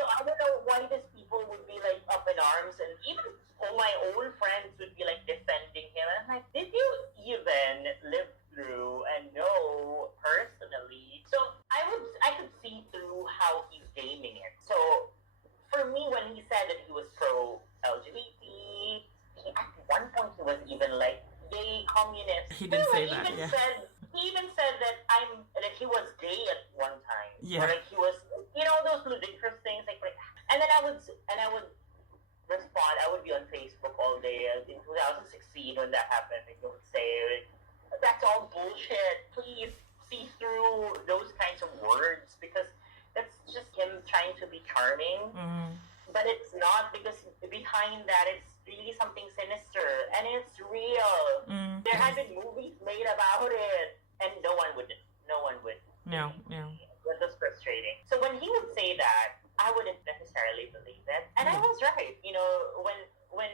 So I don't know why these people would be up in arms, and even my own friends would be defending him. And I'm like, did you even live through and know personally? So I could see through how he's gaming it. So for me, when he said that he was pro LGBT, at one point he was even gay communist. He did say that. Yeah. He even said that he was gay at one time. Yeah. Or he was, those ludicrous things. And then I would respond. I would be on Facebook all day in 2016 when that happened. And he would say, that's all bullshit. Please see through those kinds of words because that's just him trying to be charming. But it's not, because behind that it's really something sinister and it's real. There have been movies made about it and no one would. No. That was frustrating. So when he would say that, I wouldn't necessarily believe it. And I was right. When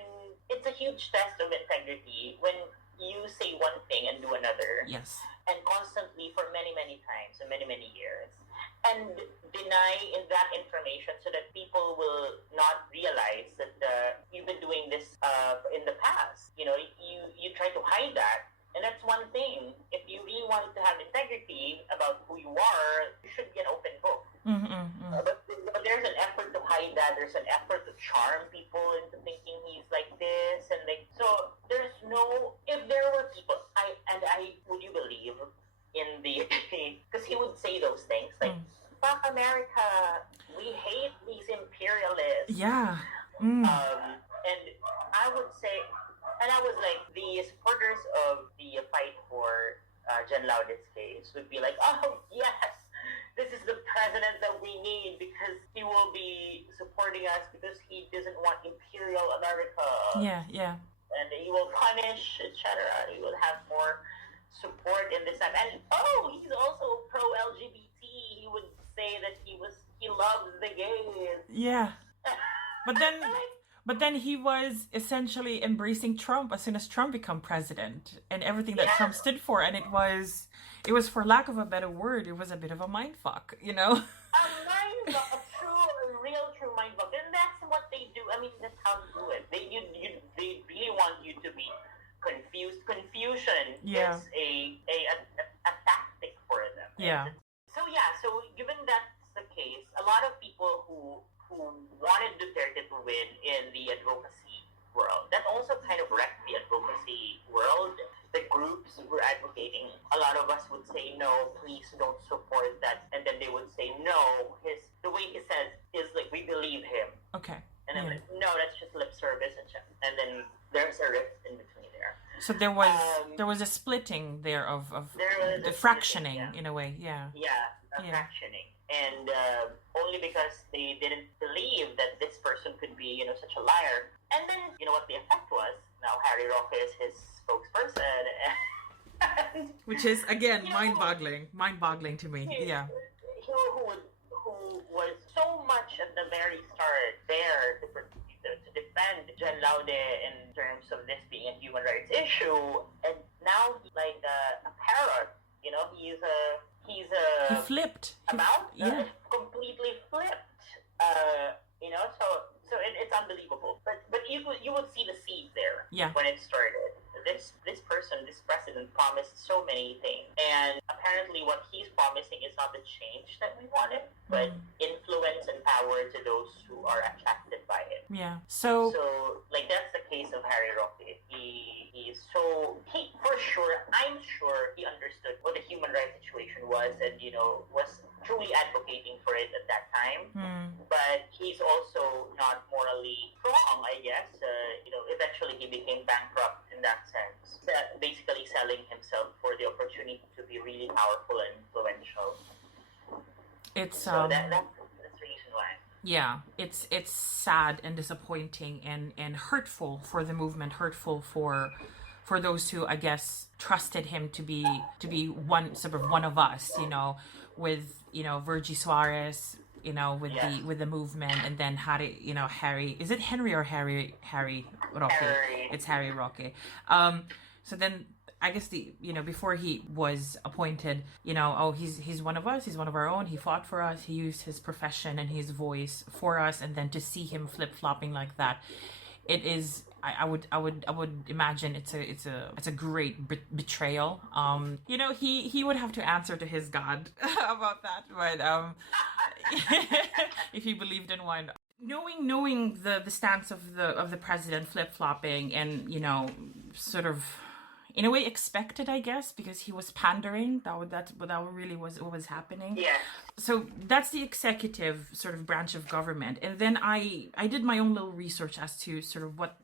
it's a huge test of integrity, when you say one thing and do another. Yes. And constantly for many, many times and many, many years. And deny that information so that people will not realize that you've been doing this in the past. You try to hide that. And that's one thing. If you really wanted to have integrity about who you are, you should be an open book. But there's an effort to hide that. There's an effort to charm people into thinking he's like this. And so there's no, if there were people, would you believe in the, because he would say those things fuck America, we hate these imperialists. Yeah. And I would say, and I was like, the supporters of the fight for Jen Laude's case would be like, oh, yes, this is the president that we need because he will be supporting us because he doesn't want imperial America. Yeah. And he will punish, etc. He will have more support in this time. And he's also pro LGBT. He would say that he loves the gays. Yeah. But then he was essentially embracing Trump as soon as Trump became president and everything that Trump stood for, and it was, for lack of a better word, it was a bit of a mind fuck, A mind fuck, a real true mind fuck, and that's what they do. I mean, that's how they do it. They really want you to be confused. Confusion is a tactic for them. Yeah. So given that's the case, a lot of people who wanted Duterte to win in the advocacy world, that also kind of wrecked the advocacy world. The groups were advocating. A lot of us would say, no, please don't support that. And then they would say, no, the way he says is like, we believe him. Okay. And I'm like, no, that's just lip service. And then there's a rift in between there. So there was a splitting there of the fractioning in a way, yeah. Yeah, fractioning. And only because they didn't believe that this person could be, such a liar. And then, what the effect was? Now Harry Roque is his spokesperson. And which is, again, mind-boggling to me, yeah. Who was so much at the very start there to defend Jen Laude in terms of this being a human rights issue, and now he's like a parrot. He flipped. Completely flipped. So it's unbelievable. But you would see the seeds there when it started. This president promised so many things, and apparently what he's promising is not the change that we wanted, but influence and power to those who are attracted by it. Yeah. So like that's the case of Harry Roque. I'm sure he understood what the human rights situation was, and was truly advocating for it at that time. But he's also not morally strong, I guess. Eventually he became bankrupt in that sense, basically selling himself for the opportunity to be really powerful and influential. That's the reason why. Yeah, it's sad and disappointing and hurtful for the movement, hurtful for those who, I guess, trusted him to be one of us, with Virgie Suarez, with the movement, and then Harry, is it Henry or Harry Roque? Harry. It's Harry Roque. So then I guess before he was appointed, he's one of us, he's one of our own, he fought for us, he used his profession and his voice for us, and then to see him flip-flopping like that, it is, I would imagine it's a great betrayal. He would have to answer to his God about that, but if he believed in one. Knowing the stance of the president flip-flopping and sort of in a way expected, I guess, because he was pandering. That really was what was happening. Yeah. So that's the executive sort of branch of government, and then I did my own little research as to sort of what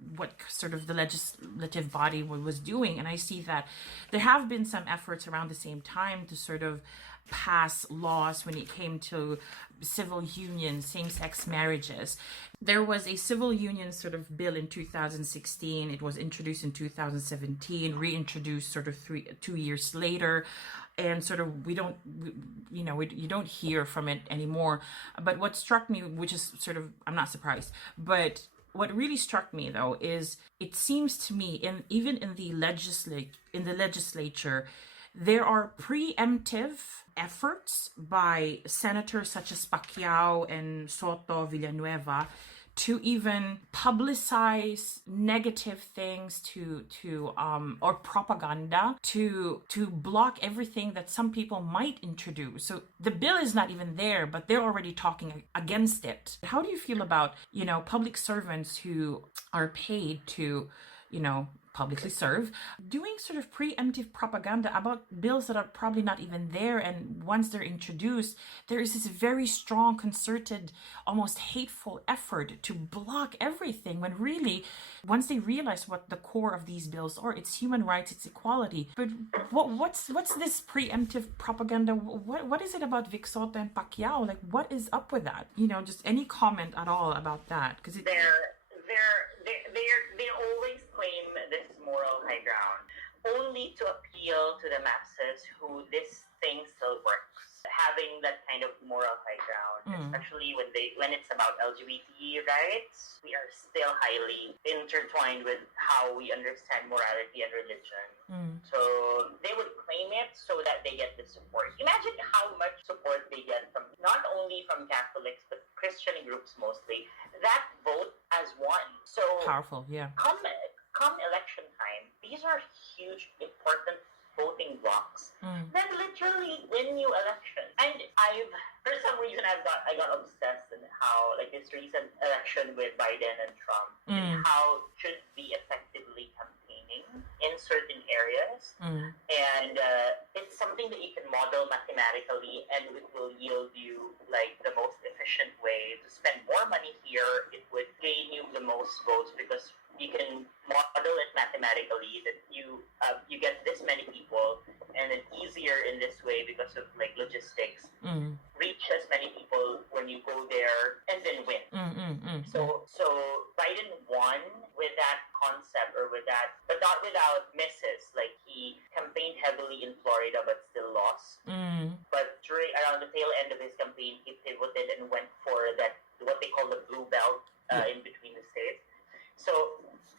sort of the legislative body was doing, and I see that there have been some efforts around the same time to sort of pass laws when it came to civil unions, same-sex marriages. There was a civil union sort of bill in 2016. It was introduced in 2017, reintroduced sort of 2 years later, and sort of you don't hear from it anymore. But what struck me, which is sort of, I'm not surprised, but what really struck me though is it seems to me even in the legislature there are preemptive efforts by senators such as Pacquiao and Soto, Villanueva to even publicize negative things or propaganda to block everything that some people might introduce. So the bill is not even there, but they're already talking against it. How do you feel about, public servants who are paid to, publicly serve, doing sort of preemptive propaganda about bills that are probably not even there, and once they're introduced, there is this very strong, concerted, almost hateful effort to block everything, when really, once they realize what the core of these bills are, it's human rights, it's equality. But what's this preemptive propaganda? What is it about Vic Soto and Pacquiao? Like, what is up with that? Just any comment at all about that? Because they always claim this moral high ground only to appeal to to the masses who this thing still works. Having that kind of moral high ground, especially when it's about LGBT rights, we are still highly intertwined with how we understand morality and religion. So they would claim it so that they get the support. Imagine how much support they get from not only from Catholics but Christian groups mostly that vote as one. So powerful, yeah. Come election time, these are huge, important voting blocks that literally win you elections. And for some reason, I got obsessed in how, like, this recent election with Biden and Trump, and how should be effectively campaigning in certain areas. And it's something that you can model mathematically, and it will yield you, like, the most efficient way to spend more money here. It would gain you the most votes because you can model it mathematically that you get this many people, and it's easier in this way because of, like, logistics. Reach as many people when you go there and then win. So Biden won with that concept, or with that, but not without misses. Like, he campaigned heavily in Florida but still lost. But around the tail end of his campaign, he pivoted and went for that, what they call the blue belt, in between the states. So,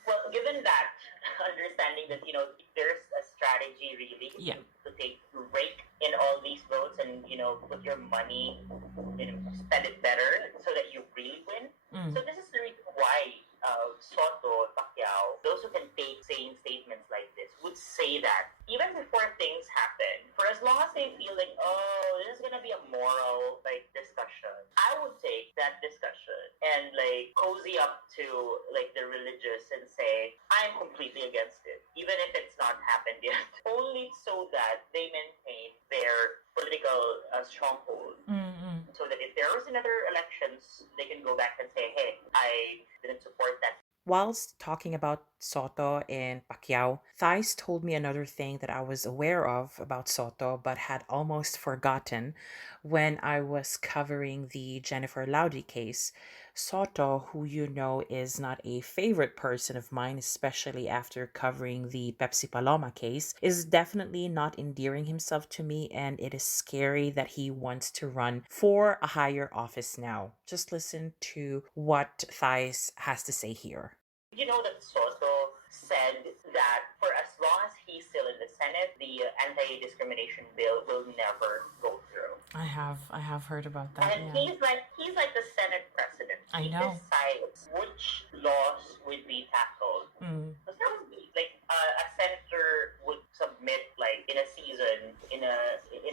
well, given that understanding that, there's a strategy really to rake in all these votes and, put your money, spend it better so that you really win. So this is the reason why Soto, Pacquiao, those who can take saying statements like this would say that even before things happen, for as long as they feel like, oh, this is gonna be a moral, like, discussion, I would take that discussion and, like, cozy up to, like, the religious and say, I'm completely against it, even if it's not happened yet, only so that they maintain their political stronghold. So that if there was another elections, they can go back and say, hey, I didn't support that. Whilst talking about Soto and Pacquiao, Thysz told me another thing that I was aware of about Soto but had almost forgotten when I was covering the Jennifer Laude case. Soto, who you know is not a favorite person of mine, especially after covering the Pepsi Paloma case, is definitely not endearing himself to me, and it is scary that he wants to run for a higher office now. Just listen to what Thysz has to say here. You know that Soto said that for as long as he's still in the Senate, the anti-discrimination bill will never go through. I have heard about that. And he's like the Senate president. I He know. decides which laws would be tackled. Because there would be, like, a senator would submit, like, in a season, in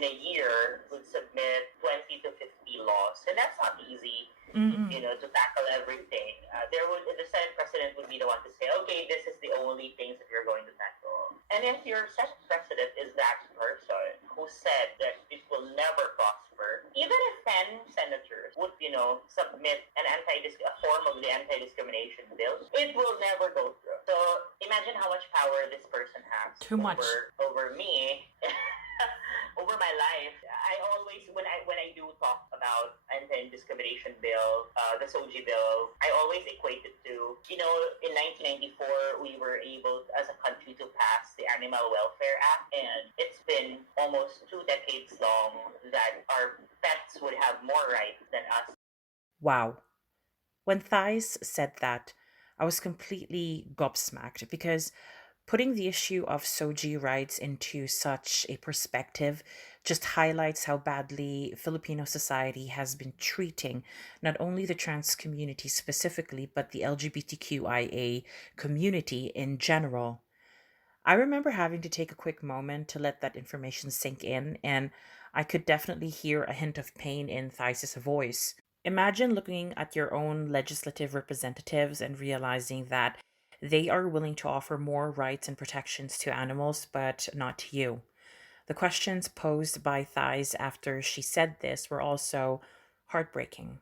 a year, would submit 20 to 50 laws, and that's not easy. To tackle everything. The Senate president would be the one to say, okay, this is the only things that you're going to tackle. And if your Senate president is that person who said that it will never prosper, even if 10 senators would, submit a form of the anti-discrimination bill, it will never go through. So imagine how much power this person has over me. Over my life. I always, when I do talk about anti-discrimination bill, the SOGIE Bill, I always equate it to, in 1994, we were able, as a country, to pass the Animal Welfare Act, and it's been almost 2 decades long that our pets would have more rights than us. Wow. When Thysz said that, I was completely gobsmacked because putting the issue of SOGIE rights into such a perspective just highlights how badly Filipino society has been treating not only the trans community specifically, but the LGBTQIA community in general. I remember having to take a quick moment to let that information sink in, and I could definitely hear a hint of pain in Thysz's voice. Imagine looking at your own legislative representatives and realizing that they are willing to offer more rights and protections to animals, but not to you. The questions posed by Thysz after she said this were also heartbreaking.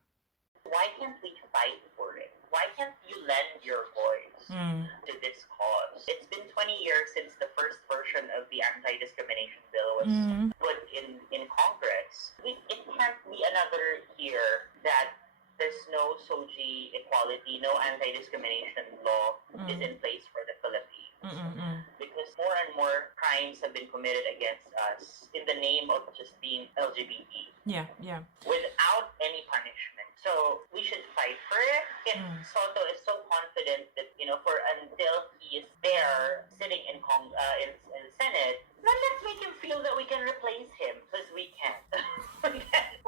Why can't we fight for it? Why can't you lend your voice to this cause? It's been 20 years since the first version of the anti-discrimination bill was put in Congress. It can't be another year that there's no SOGIE equality, no anti-discrimination law is in place for the Philippines. Because more and more crimes have been committed against us in the name of just being LGBT. Yeah, yeah. Without any punishment. So we should fight for it. If Soto is so confident that, for until he is there sitting in the Senate, then let's make him feel that we can replace him, because we can.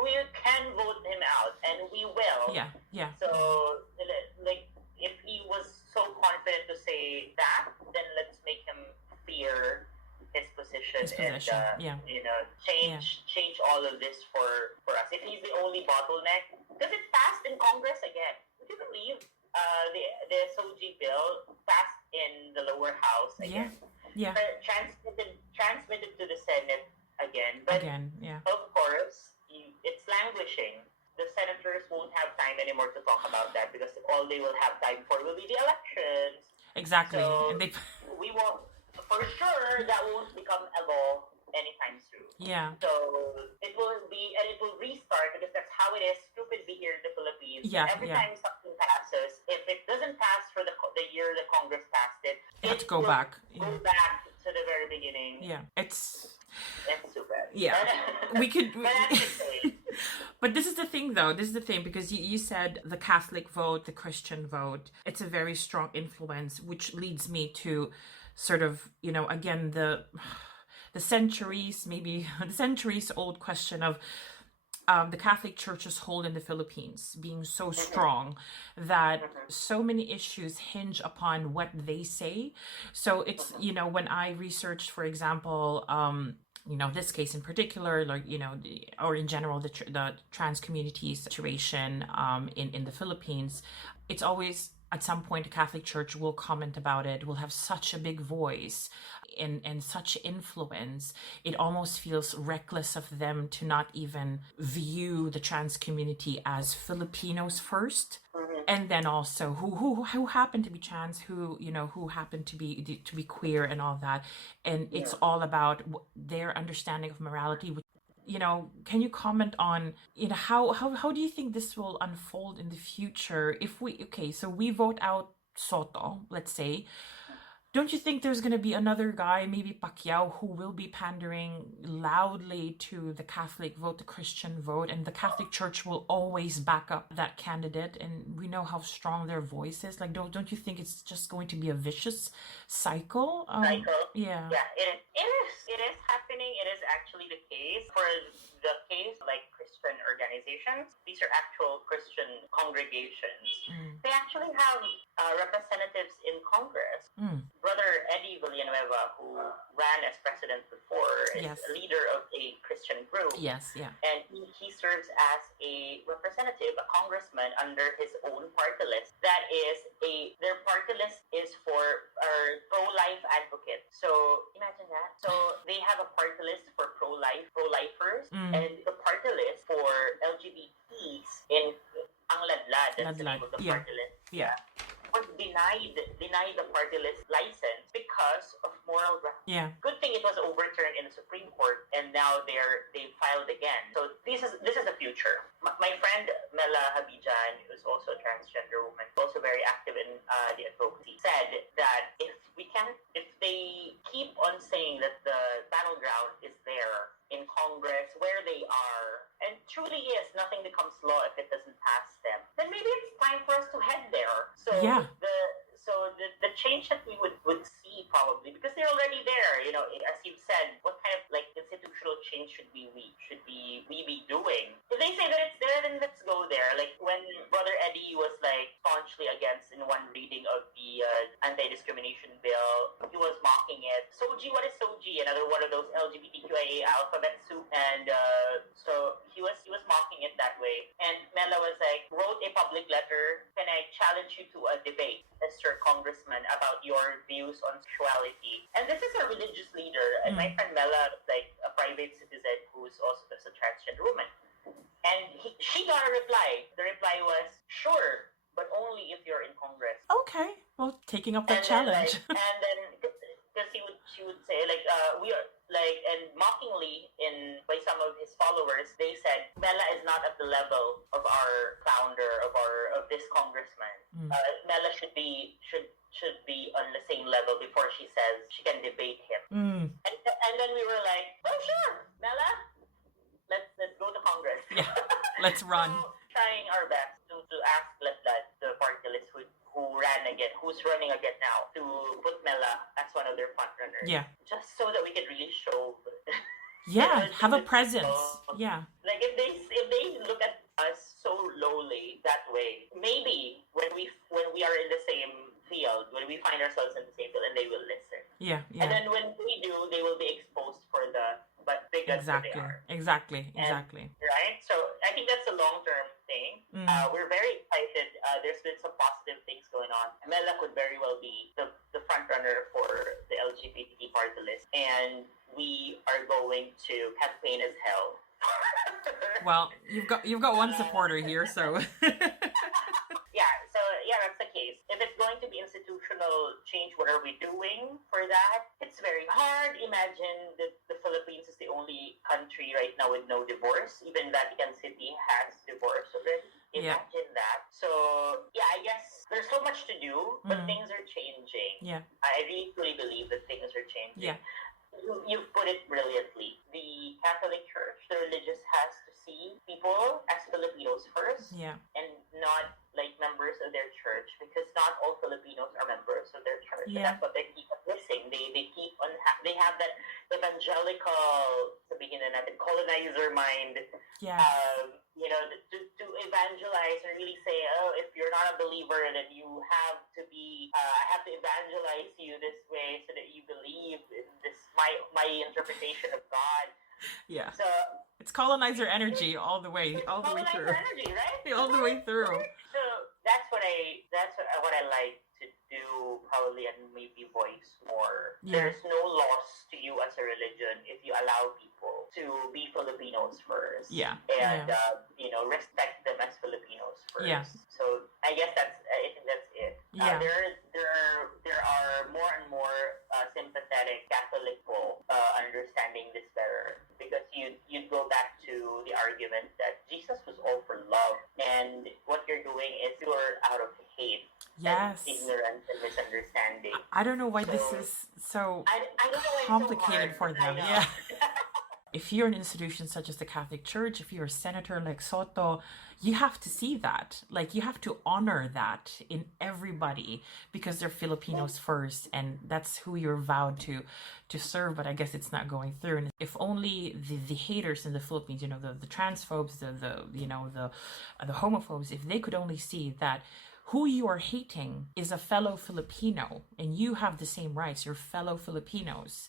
we can vote him out, and we will. Yeah, yeah. So, like, if he was so confident to say that, then let's make him fear his position and change all of this for us. If he's the only bottleneck, because it passed in Congress again. Would you believe the SOGIE Bill passed in the lower house again? Yeah. Transmitted to the Senate again. But of course, it's languishing. The senators won't have time anymore to talk about that, because all they will have time for will be the elections. Exactly. So And we won't, for sure, that won't become a law anytime soon. Yeah. So it will restart, because that's how it is stupidly here in the Philippines. Yeah. Every time something passes, if it doesn't pass for the year the Congress passed it, You have to go back. Go back to the very beginning. Yeah. It's so bad. Yeah. We could. But But this is the thing, though. This is the thing, because you said the Catholic vote, the Christian vote, it's a very strong influence, which leads me to sort of, again, the centuries old question of the Catholic Church's hold in the Philippines being so strong that so many issues hinge upon what they say. So it's, when I researched, for example, this case in particular, like, or in general, the trans community situation in the Philippines, it's always at some point the Catholic Church will comment about it, will have such a big voice and such influence. It almost feels reckless of them to not even view the trans community as Filipinos first. And then also who happen to be trans, who happen to be queer and all that, and it's all about their understanding of morality. Can you comment on how do you think this will unfold in the future if we vote out Soto, let's say? Don't you think there's going to be another guy, maybe Pacquiao, who will be pandering loudly to the Catholic vote, the Christian vote, and the Catholic Church will always back up that candidate? And we know how strong their voice is. Like, don't you think it's just going to be a vicious cycle? Yeah. Yeah, it is happening. It is actually the case. For the case, like Christian organizations, these are actual Christian congregations. They actually have representatives in Congress. Brother Eddie Villanueva, who ran as president before, is a leader of a Christian group. Yes, yeah. And he serves as a representative, a congressman under his own party list. That is their party list is for pro-life advocates. So imagine that. So they have a party list for pro-lifers, and the party list for LGBTs in Ang Ladlad. That's the name of the party list. Yeah. Was denied the party list license because of moral grounds. Yeah. Good thing it was overturned in the Supreme Court, and now they filed again. So this is the future. My friend Mela Habijan, who's also a transgender woman, also very active in the advocacy, said that if they keep on saying that the battleground is there in Congress where they are, and truly is, nothing becomes law if it doesn't pass them, then maybe it's time for us to head there. So the change that we would see probably, because they're already there, as you've said, what kind of like institutional change should we be doing? If they say that it's there, then let's go there. Like when Brother Eddie was like staunchly against in one reading of the anti-discrimination bill, he was mocking it. SOGIE, what is SOGIE? Another one of those LGBTQIA alphabet soup, and so he was mocking it that way. And Mela was like, wrote a public letter, can I challenge you to a debate, Mr. Congressman, about your views on sexuality? And this is a religious leader, and my friend Mela, like a private citizen who's also a transgender woman. And she got a reply. The reply was, sure, but only if you're in Congress. Okay, well, taking up that challenge. And then, because she would say, like, we are, like, and mockingly by some of his followers, they said, Mela is not at the level of our founder, of this congressman. Mela should be on the same level before she says she can debate him. Let's run. So, trying our best to ask the party list who's running again now, to put Mela as one of their front runners. Yeah. Just so that we can really show. Yeah, have a presence. Yeah. Like if they look at us so lowly that way, maybe when we are in the same field, when we find ourselves in the same field, and they will listen. Yeah. And then when we do, they will be exposed for the biggest Exactly. they are. Exactly. Right? So I think that's a long-term thing. We're very excited. There's been some positive things going on. Mela could very well be the front runner for the LGBT party list. And we are going to campaign as hell. Well, you've got one supporter here, so Yeah, that's the case. If it's going to be institutional change, what are we doing for that? It's very hard. Imagine that the Philippines is the only country right now with no divorce. Even Vatican City has divorce already. Imagine that. So, yeah, I guess there's so much to do, but things are changing. Yeah. I really truly believe that things are changing. Yeah. You've put it brilliantly. The Catholic Church, the religious, has to see people as Filipinos first, and not like members of their church, because not all Filipinos are members of their church. And that's what they keep on missing. They keep on they have that evangelical, sabihin na natin, colonizer mind. To evangelize and really say, oh, if you're not a believer, then you have to be. I have to evangelize you this way so that you believe in this my interpretation of God. Yeah. So it's colonizer energy all the way through. Energy, right? All the way through. So that's what I like to do, probably, and maybe voice more. There's no loss to you as a religion if you allow people to be Filipinos first. And respect them as Filipinos first. So I think that's it. There are more and more sympathetic Catholic people understanding this better, because you go back to the argument that Jesus was all for love, and what you're doing is you're out of hate. And ignorance and misunderstanding. I don't know why this is so complicated for them. If you're an institution such as the Catholic Church, if you're a senator like Soto, you have to see that. Like, you have to honor that in everybody, because they're Filipinos first, and that's who you're vowed to serve. But I guess it's not going through. And if only the haters in the Philippines, the transphobes, the homophobes, if they could only see that who you are hating is a fellow Filipino, and you have the same rights, you're fellow Filipinos,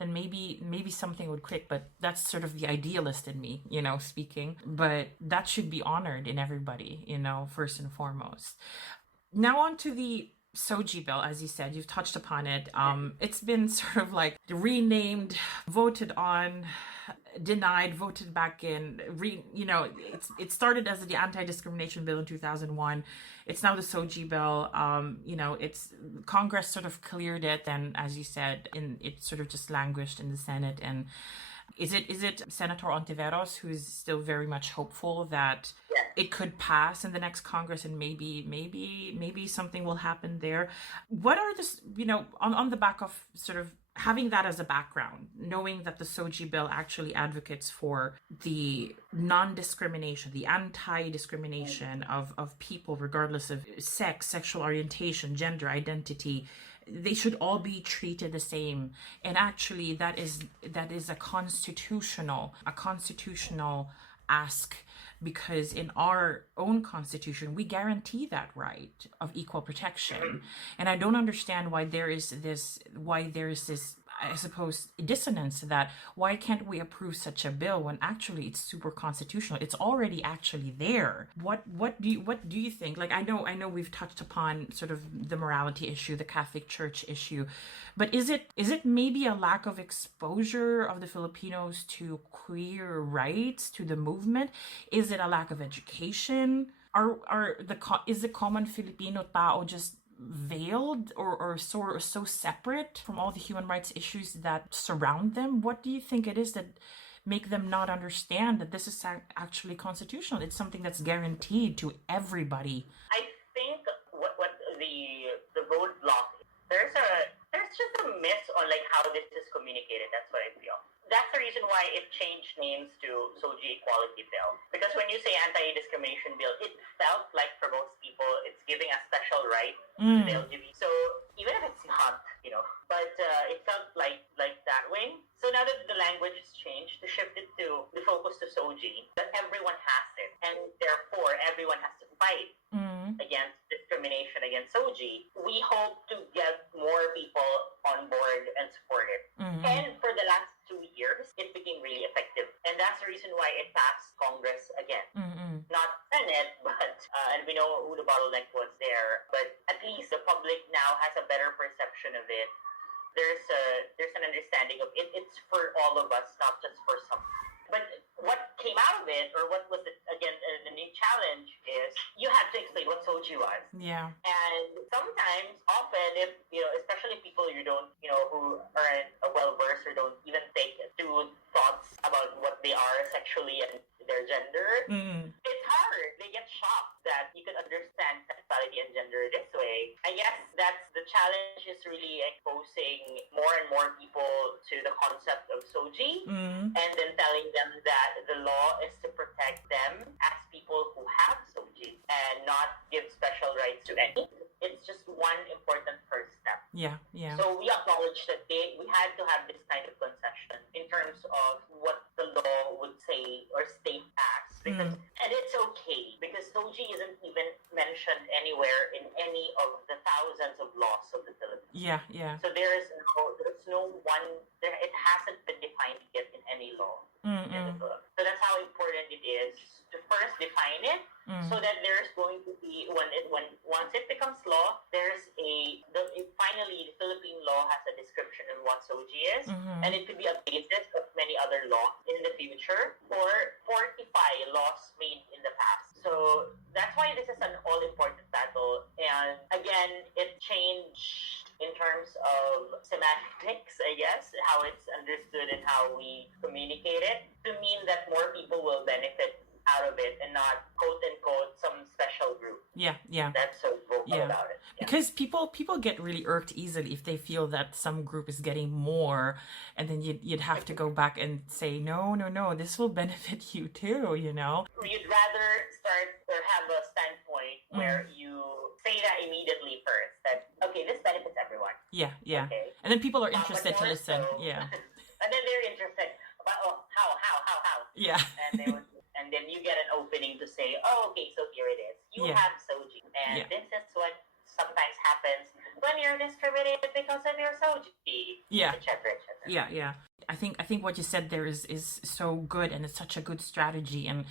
then maybe something would click. But that's sort of the idealist in me, speaking. But that should be honored in everybody, first and foremost. Now on to the SOGIE Bill. As you said, you've touched upon it. It's been sort of like renamed, voted on, denied, voted back in. It started as the Anti-Discrimination Bill in 2001. It's now the SOGIE Bill. It's Congress sort of cleared it, and as you said, it sort of just languished in the Senate. And is it Senator Ontiveros who's still very much hopeful that it could pass in the next Congress, and maybe something will happen there? What are this, on the back of sort of having that as a background, knowing that the SOGIE Bill actually advocates for the non-discrimination, the anti-discrimination of people regardless of sex, sexual orientation, gender identity, they should all be treated the same. And actually that is a constitutional ask, because in our own constitution we guarantee that right of equal protection. And I don't understand why there is this I suppose dissonance, that why can't we approve such a bill when actually it's super constitutional? It's already actually there. What do you think? Like, I know we've touched upon sort of the morality issue, the Catholic Church issue, but is it maybe a lack of exposure of the Filipinos to queer rights, to the movement? Is it a lack of education? Is the common Filipino tao just veiled or so separate from all the human rights issues that surround them? What do you think it is that make them not understand that this is actually constitutional? It's something that's guaranteed to everybody. I think what the roadblock, there's just a miss on like how this is communicated. That's what I feel. That's the reason why it changed names to SOGIE Equality Bill. Because when you say anti-discrimination bill, it felt like for most people, it's giving a special right to the LGBT. So even if it's not, but it felt like that way. So now that the language has changed, to shift it to the focus to SOGIE, that everyone has it, and therefore everyone has to fight against discrimination against SOGIE. We hope to get more people on board and support it. And for the last 2 years, it became really effective. And that's the reason why it passed Congress again. Not Senate, but, and we know who the bottleneck was there, but at least the public now has a better perception of it. There's an understanding of it. It's for all of us, not just for some. But what came out of it, or what was it, again, the new challenge is you have to explain what SOGIE was. Yeah. And sometimes, often, if, especially people you don't, who aren't well-versed or don't even take two thoughts about what they are sexually and their gender, it's hard. They get shocked that you can understand sexuality and gender this way. I guess that's the challenge, is really exposing more and more people to the concept of SOGIE, and then telling them that the law is to protect them as people who have SOGIE and not give special rights to any. It's just one important first step. Yeah. So we acknowledge that we had to have this kind of concession in terms of what the law would say or state as. Because, and it's okay, because SOGIE isn't even mentioned anywhere in any of the thousands of laws of the Philippines. Yeah. So there's no one, it hasn't been defined yet in any law. So that's how important it is to first define it, so that there's going to be, once it becomes law, finally the Philippine law has a description of what SOGIE is, and it could be a basis of many other laws in the future, or fortify laws made in the past. So that's why this is an all-important battle. And again, it changed in terms of semantics, I guess, how it's understood and how we communicate it, to mean that more people will benefit out of it and not, quote unquote, some special group. Yeah. That's so vocal about it. Yeah. Because people get really irked easily if they feel that some group is getting more, and then you'd have to go back and say, no, this will benefit you too, You'd rather start or have a standpoint where you say that immediately first, that, okay, this benefits everyone. Yeah. Okay. And then people are interested to listen. So, yeah. And then they're interested. But, how? Yeah. And then you get an opening to say, oh, okay, so here it is. You have SOGIE. And this is what sometimes happens when you're discriminated because of your SOGIE. Yeah. Et cetera, et cetera. Yeah. I think what you said there is so good, and it's such a good strategy. And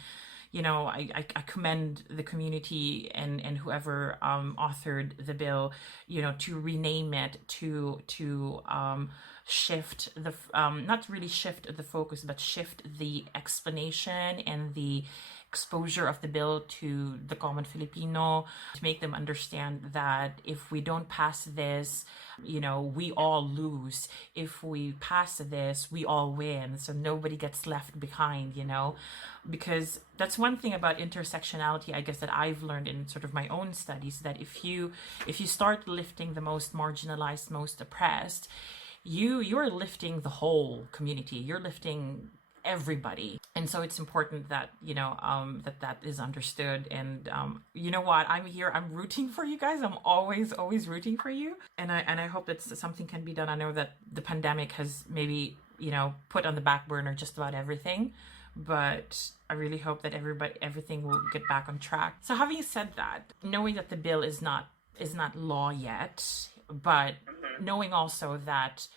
I commend the community and whoever authored the bill, to rename it, to shift the not really shift the focus, but shift the explanation and the exposure of the bill to the common Filipino, to make them understand that if we don't pass this, we all lose. If we pass this, we all win. So nobody gets left behind, because that's one thing about intersectionality, I guess, that I've learned in sort of my own studies, that if you start lifting the most marginalized, most oppressed, you're lifting the whole community. You're lifting everybody. And so it's important that that is understood. And you know what, I'm here, I'm rooting for you guys. I'm always rooting for you, and I hope that something can be done. I know that the pandemic has maybe put on the back burner just about everything, but I really hope that everything will get back on track. So having said that, knowing that the bill is not law yet, but knowing also that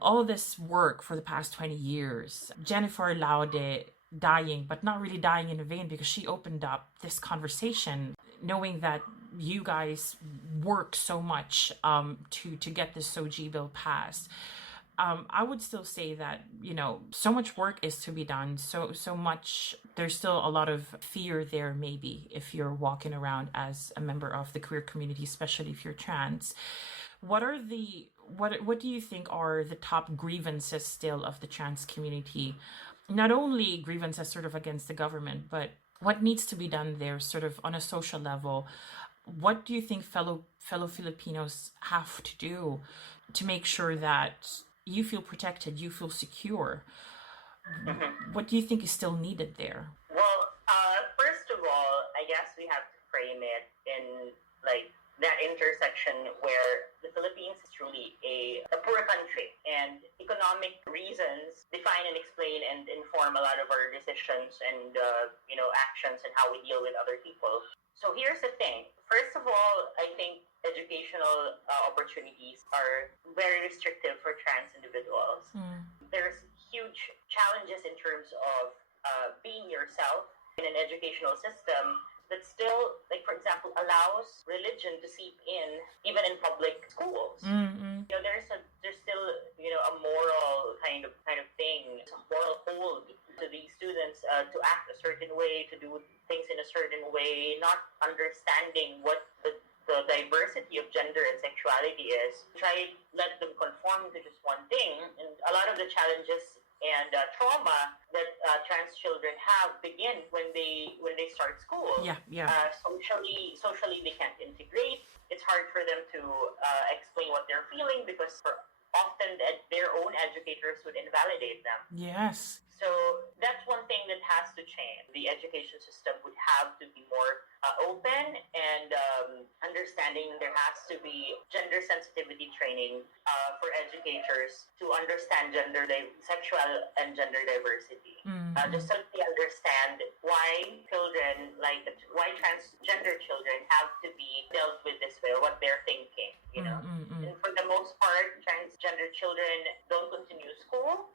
all this work for the past 20 years, Jennifer Laude dying, but not really dying in vain, because she opened up this conversation, knowing that you guys work so much to get this SOGIE bill passed. I would still say that, so much work is to be done. So much, there's still a lot of fear there, maybe, if you're walking around as a member of the queer community, especially if you're trans. What do you think are the top grievances still of the trans community? Not only grievances sort of against the government, but what needs to be done there sort of on a social level? What do you think fellow Filipinos have to do to make sure that you feel protected, you feel secure. What do you think is still needed there? Well, first of all, I guess we have to frame it in like that intersection where the Philippines is truly a poor country, and economic reasons define and explain and inform a lot of our decisions and actions and how we deal with other people. So here's the thing. First of all, I think educational opportunities are very restrictive for trans individuals. There's huge challenges in terms of being yourself in an educational system that still, like for example, allows religion to seep in even in public schools. There's still a moral kind of thing, a moral hold to these students to act a certain way, to do things in a certain way, not understanding what the diversity of gender and sexuality is. Try let them conform to just one thing, and a lot of the challenges and trauma that trans children have begin when they start school. Socially they can't integrate. It's hard for them to explain what they're feeling because often their own educators would invalidate them. Yes. So that's one thing that has to change. The education system would have to be more open and understanding. There has to be gender sensitivity training for educators to understand sexual and gender diversity. Just so they understand why why transgender children have to be dealt with this way, or what they're thinking, And for the most part, transgender children don't continue school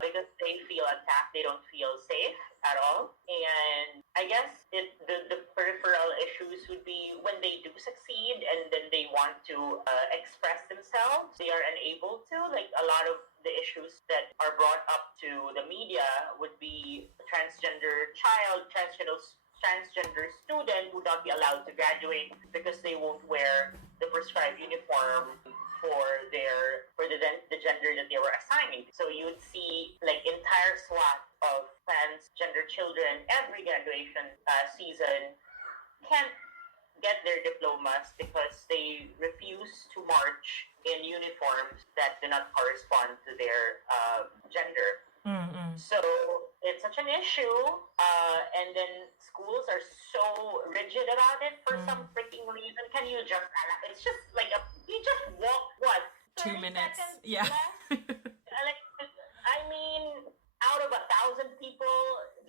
because they feel attacked, they don't feel safe at all. And I guess the peripheral issues would be when they do succeed and then they want to express themselves, they are unable to. Like a lot of the issues that are brought up to the media would be transgender child, transgender student would not be allowed to graduate because they won't wear the prescribed uniform for the gender that they were assigned. So you would see like entire swath of transgender children every graduation season can't get their diplomas because they refuse to march in uniforms that do not correspond to their gender. So it's such an issue, and then schools are so rigid about it for some freaking reason. Can you just? It's just like you just walk 2 minutes? Yeah. I mean, out of 1,000 people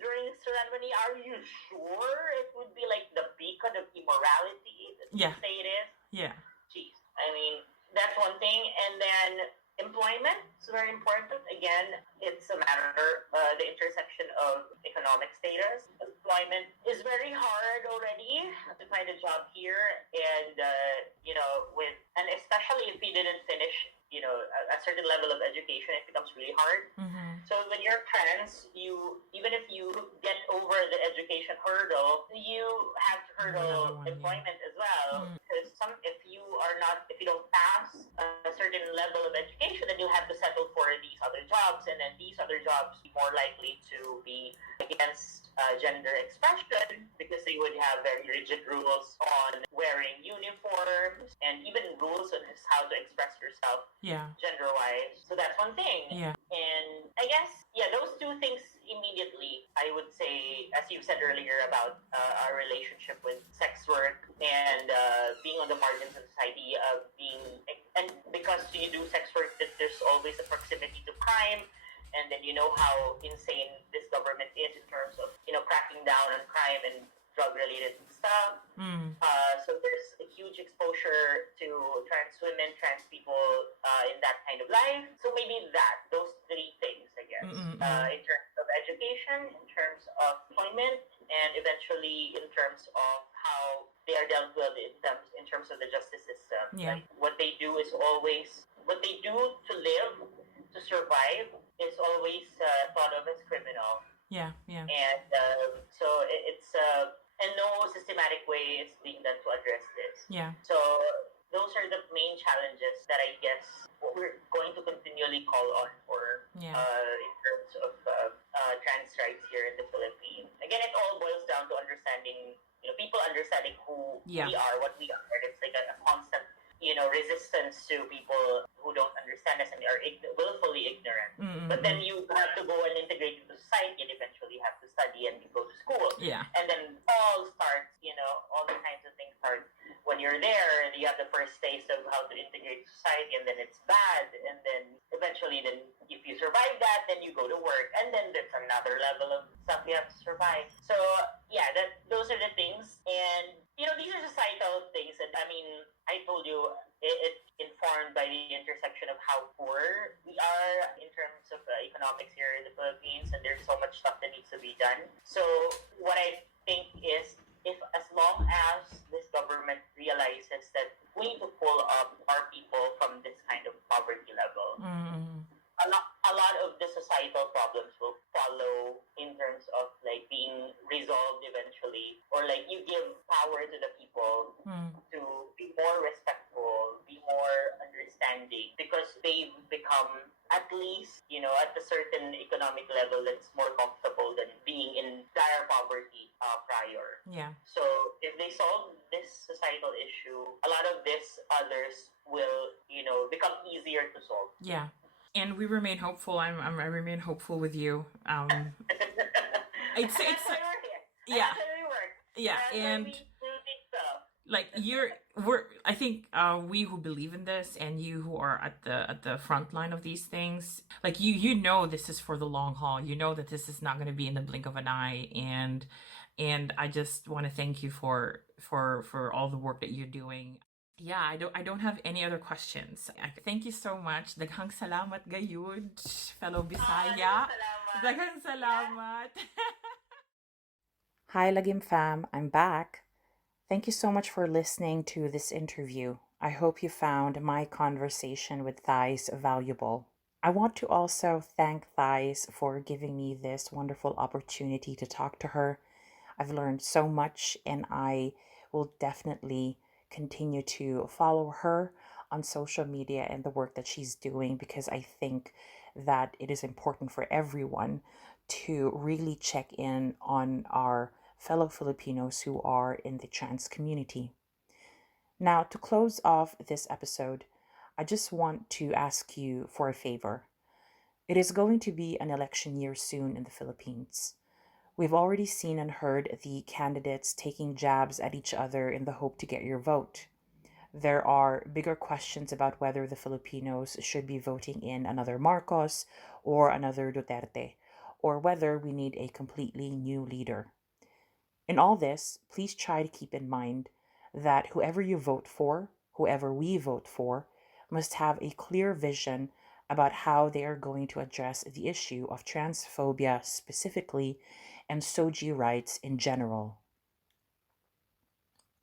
during the ceremony, are you sure it would be like the beacon of immorality that you say it is? Yeah. Jeez. I mean, that's one thing, and then employment is very important. Again, it's a matter, the intersection of economic status. Employment is very hard already to find a job here, and and especially if you didn't finish, a certain level of education, it becomes really hard. So when you're trans, even if you get over the education hurdle, you have to hurdle employment as well. Because if you don't pass a certain level of education, then you'll have to settle for these other jobs, and then these other jobs are more likely to be against gender expression because they would have very rigid rules on wearing uniforms and even rules on how to express yourself gender-wise. So that's one thing. And I guess, those two things immediately, I would say, as you said earlier about our relationship with sex work and being on the margins of society, and because you do sex work, that there's always a proximity to crime. And then you know how insane this government is in terms of, cracking down on crime and drug-related stuff. So there's a huge exposure to trans women, trans people in that kind of life. So maybe those three things, I guess, in terms of education, in terms of employment, and eventually in terms of how they are dealt with in terms of the justice system. Like what they do to live, to survive, is always thought of as criminal. And so it's and no systematic way is being done to address this. So those are the main challenges that I guess we're going to continually call on for in terms of trans rights here in the Philippines. Again, it all boils down to understanding, people understanding who we are, what we are. It's like a constant, resistance to people who who don't understand us and are willfully ignorant. Mm-hmm. But then you have to go and integrate into society and eventually have to study and you go to school. Yeah. And then all starts, all the kinds of things start when you're there, and you have the first taste of how to integrate society, and then it's bad, and then eventually, then if you survive that, then you go to work, and then there's another level of stuff you have to survive. So yeah, those are the things, and these are societal things, and I mean, I told you it's informed by the intersection of how poor we are in terms of economics here in the Philippines, and there's so much stuff that needs to be done. So what I think is, if as long as this government realizes that we need to pull up our people from this kind of poverty level, a lot of the societal problems will follow in terms of like being resolved eventually, or like you give power to the people to be more respectful, be more understanding, because they've become at least, at a certain economic level that's more comfortable than being in dire poverty prior. Yeah. So if they solve this societal issue, a lot of this others will, become easier to solve. Yeah. And we remain hopeful. I remain hopeful with you. It's yeah. Yeah, and like I think we who believe in this, and you who are at the front line of these things, like you know this is for the long haul. You know that this is not going to be in the blink of an eye, and I just want to thank you for all the work that you're doing. Yeah, I don't have any other questions. Thank you so much. Daghang salamat gayud, fellow Bisaya. Daghang salamat. Hi, Lagim fam. I'm back. Thank you so much for listening to this interview. I hope you found my conversation with Thysz valuable. I want to also thank Thysz for giving me this wonderful opportunity to talk to her. I've learned so much, and I will definitely continue to follow her on social media and the work that she's doing, because I think that it is important for everyone to really check in on our fellow Filipinos who are in the trans community. Now, to close off this episode, I just want to ask you for a favor. It is going to be an election year soon in the Philippines. We've already seen and heard the candidates taking jabs at each other in the hope to get your vote. There are bigger questions about whether the Filipinos should be voting in another Marcos or another Duterte, or whether we need a completely new leader. In all this, please try to keep in mind that whoever you vote for, whoever we vote for, must have a clear vision about how they are going to address the issue of transphobia specifically and SOGIE rights in general.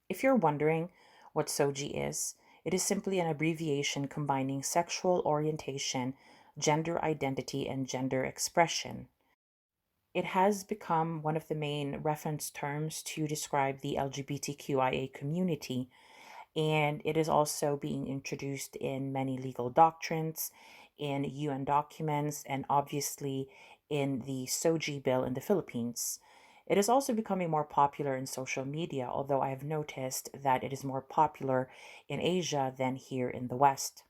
If you're wondering what SOGIE is, it is simply an abbreviation combining sexual orientation, gender identity, and gender expression. It has become one of the main reference terms to describe the LGBTQIA community, and it is also being introduced in many legal doctrines, in UN documents, and obviously in the SOGIE Bill in the Philippines. It is also becoming more popular in social media, although I have noticed that it is more popular in Asia than here in the West.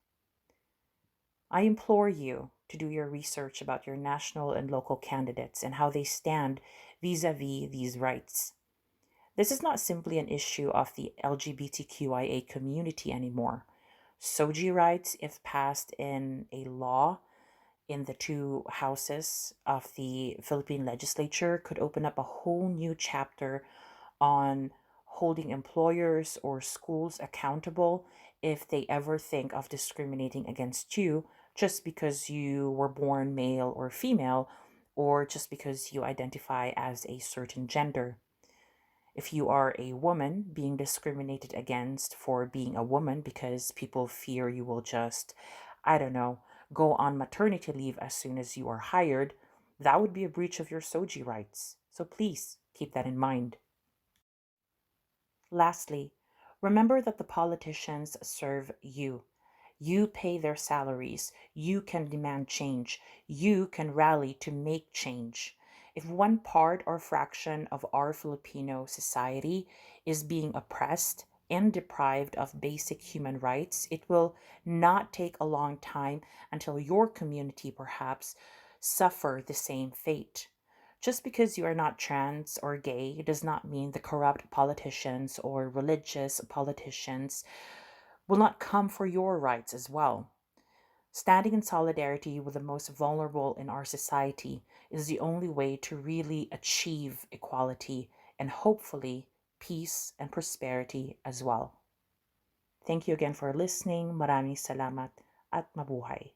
I implore you to do your research about your national and local candidates and how they stand vis-a-vis these rights. This is not simply an issue of the LGBTQIA community anymore. SOGIE rights, if passed in a law in the two houses of the Philippine legislature, could open up a whole new chapter on holding employers or schools accountable if they ever think of discriminating against you just because you were born male or female, or just because you identify as a certain gender. If you are a woman being discriminated against for being a woman because people fear you will just, go on maternity leave as soon as you are hired, that would be a breach of your SOGIE rights. So please keep that in mind. Lastly, remember that the politicians serve you. You pay their salaries. You can demand change. You can rally to make change. If one part or fraction of our Filipino society is being oppressed, and deprived of basic human rights, it will not take a long time until your community perhaps suffer the same fate. Just because you are not trans or gay does not mean the corrupt politicians or religious politicians will not come for your rights as well. Standing in solidarity with the most vulnerable in our society is the only way to really achieve equality and hopefully peace and prosperity as well. Thank you again for listening. Maraming salamat at mabuhay.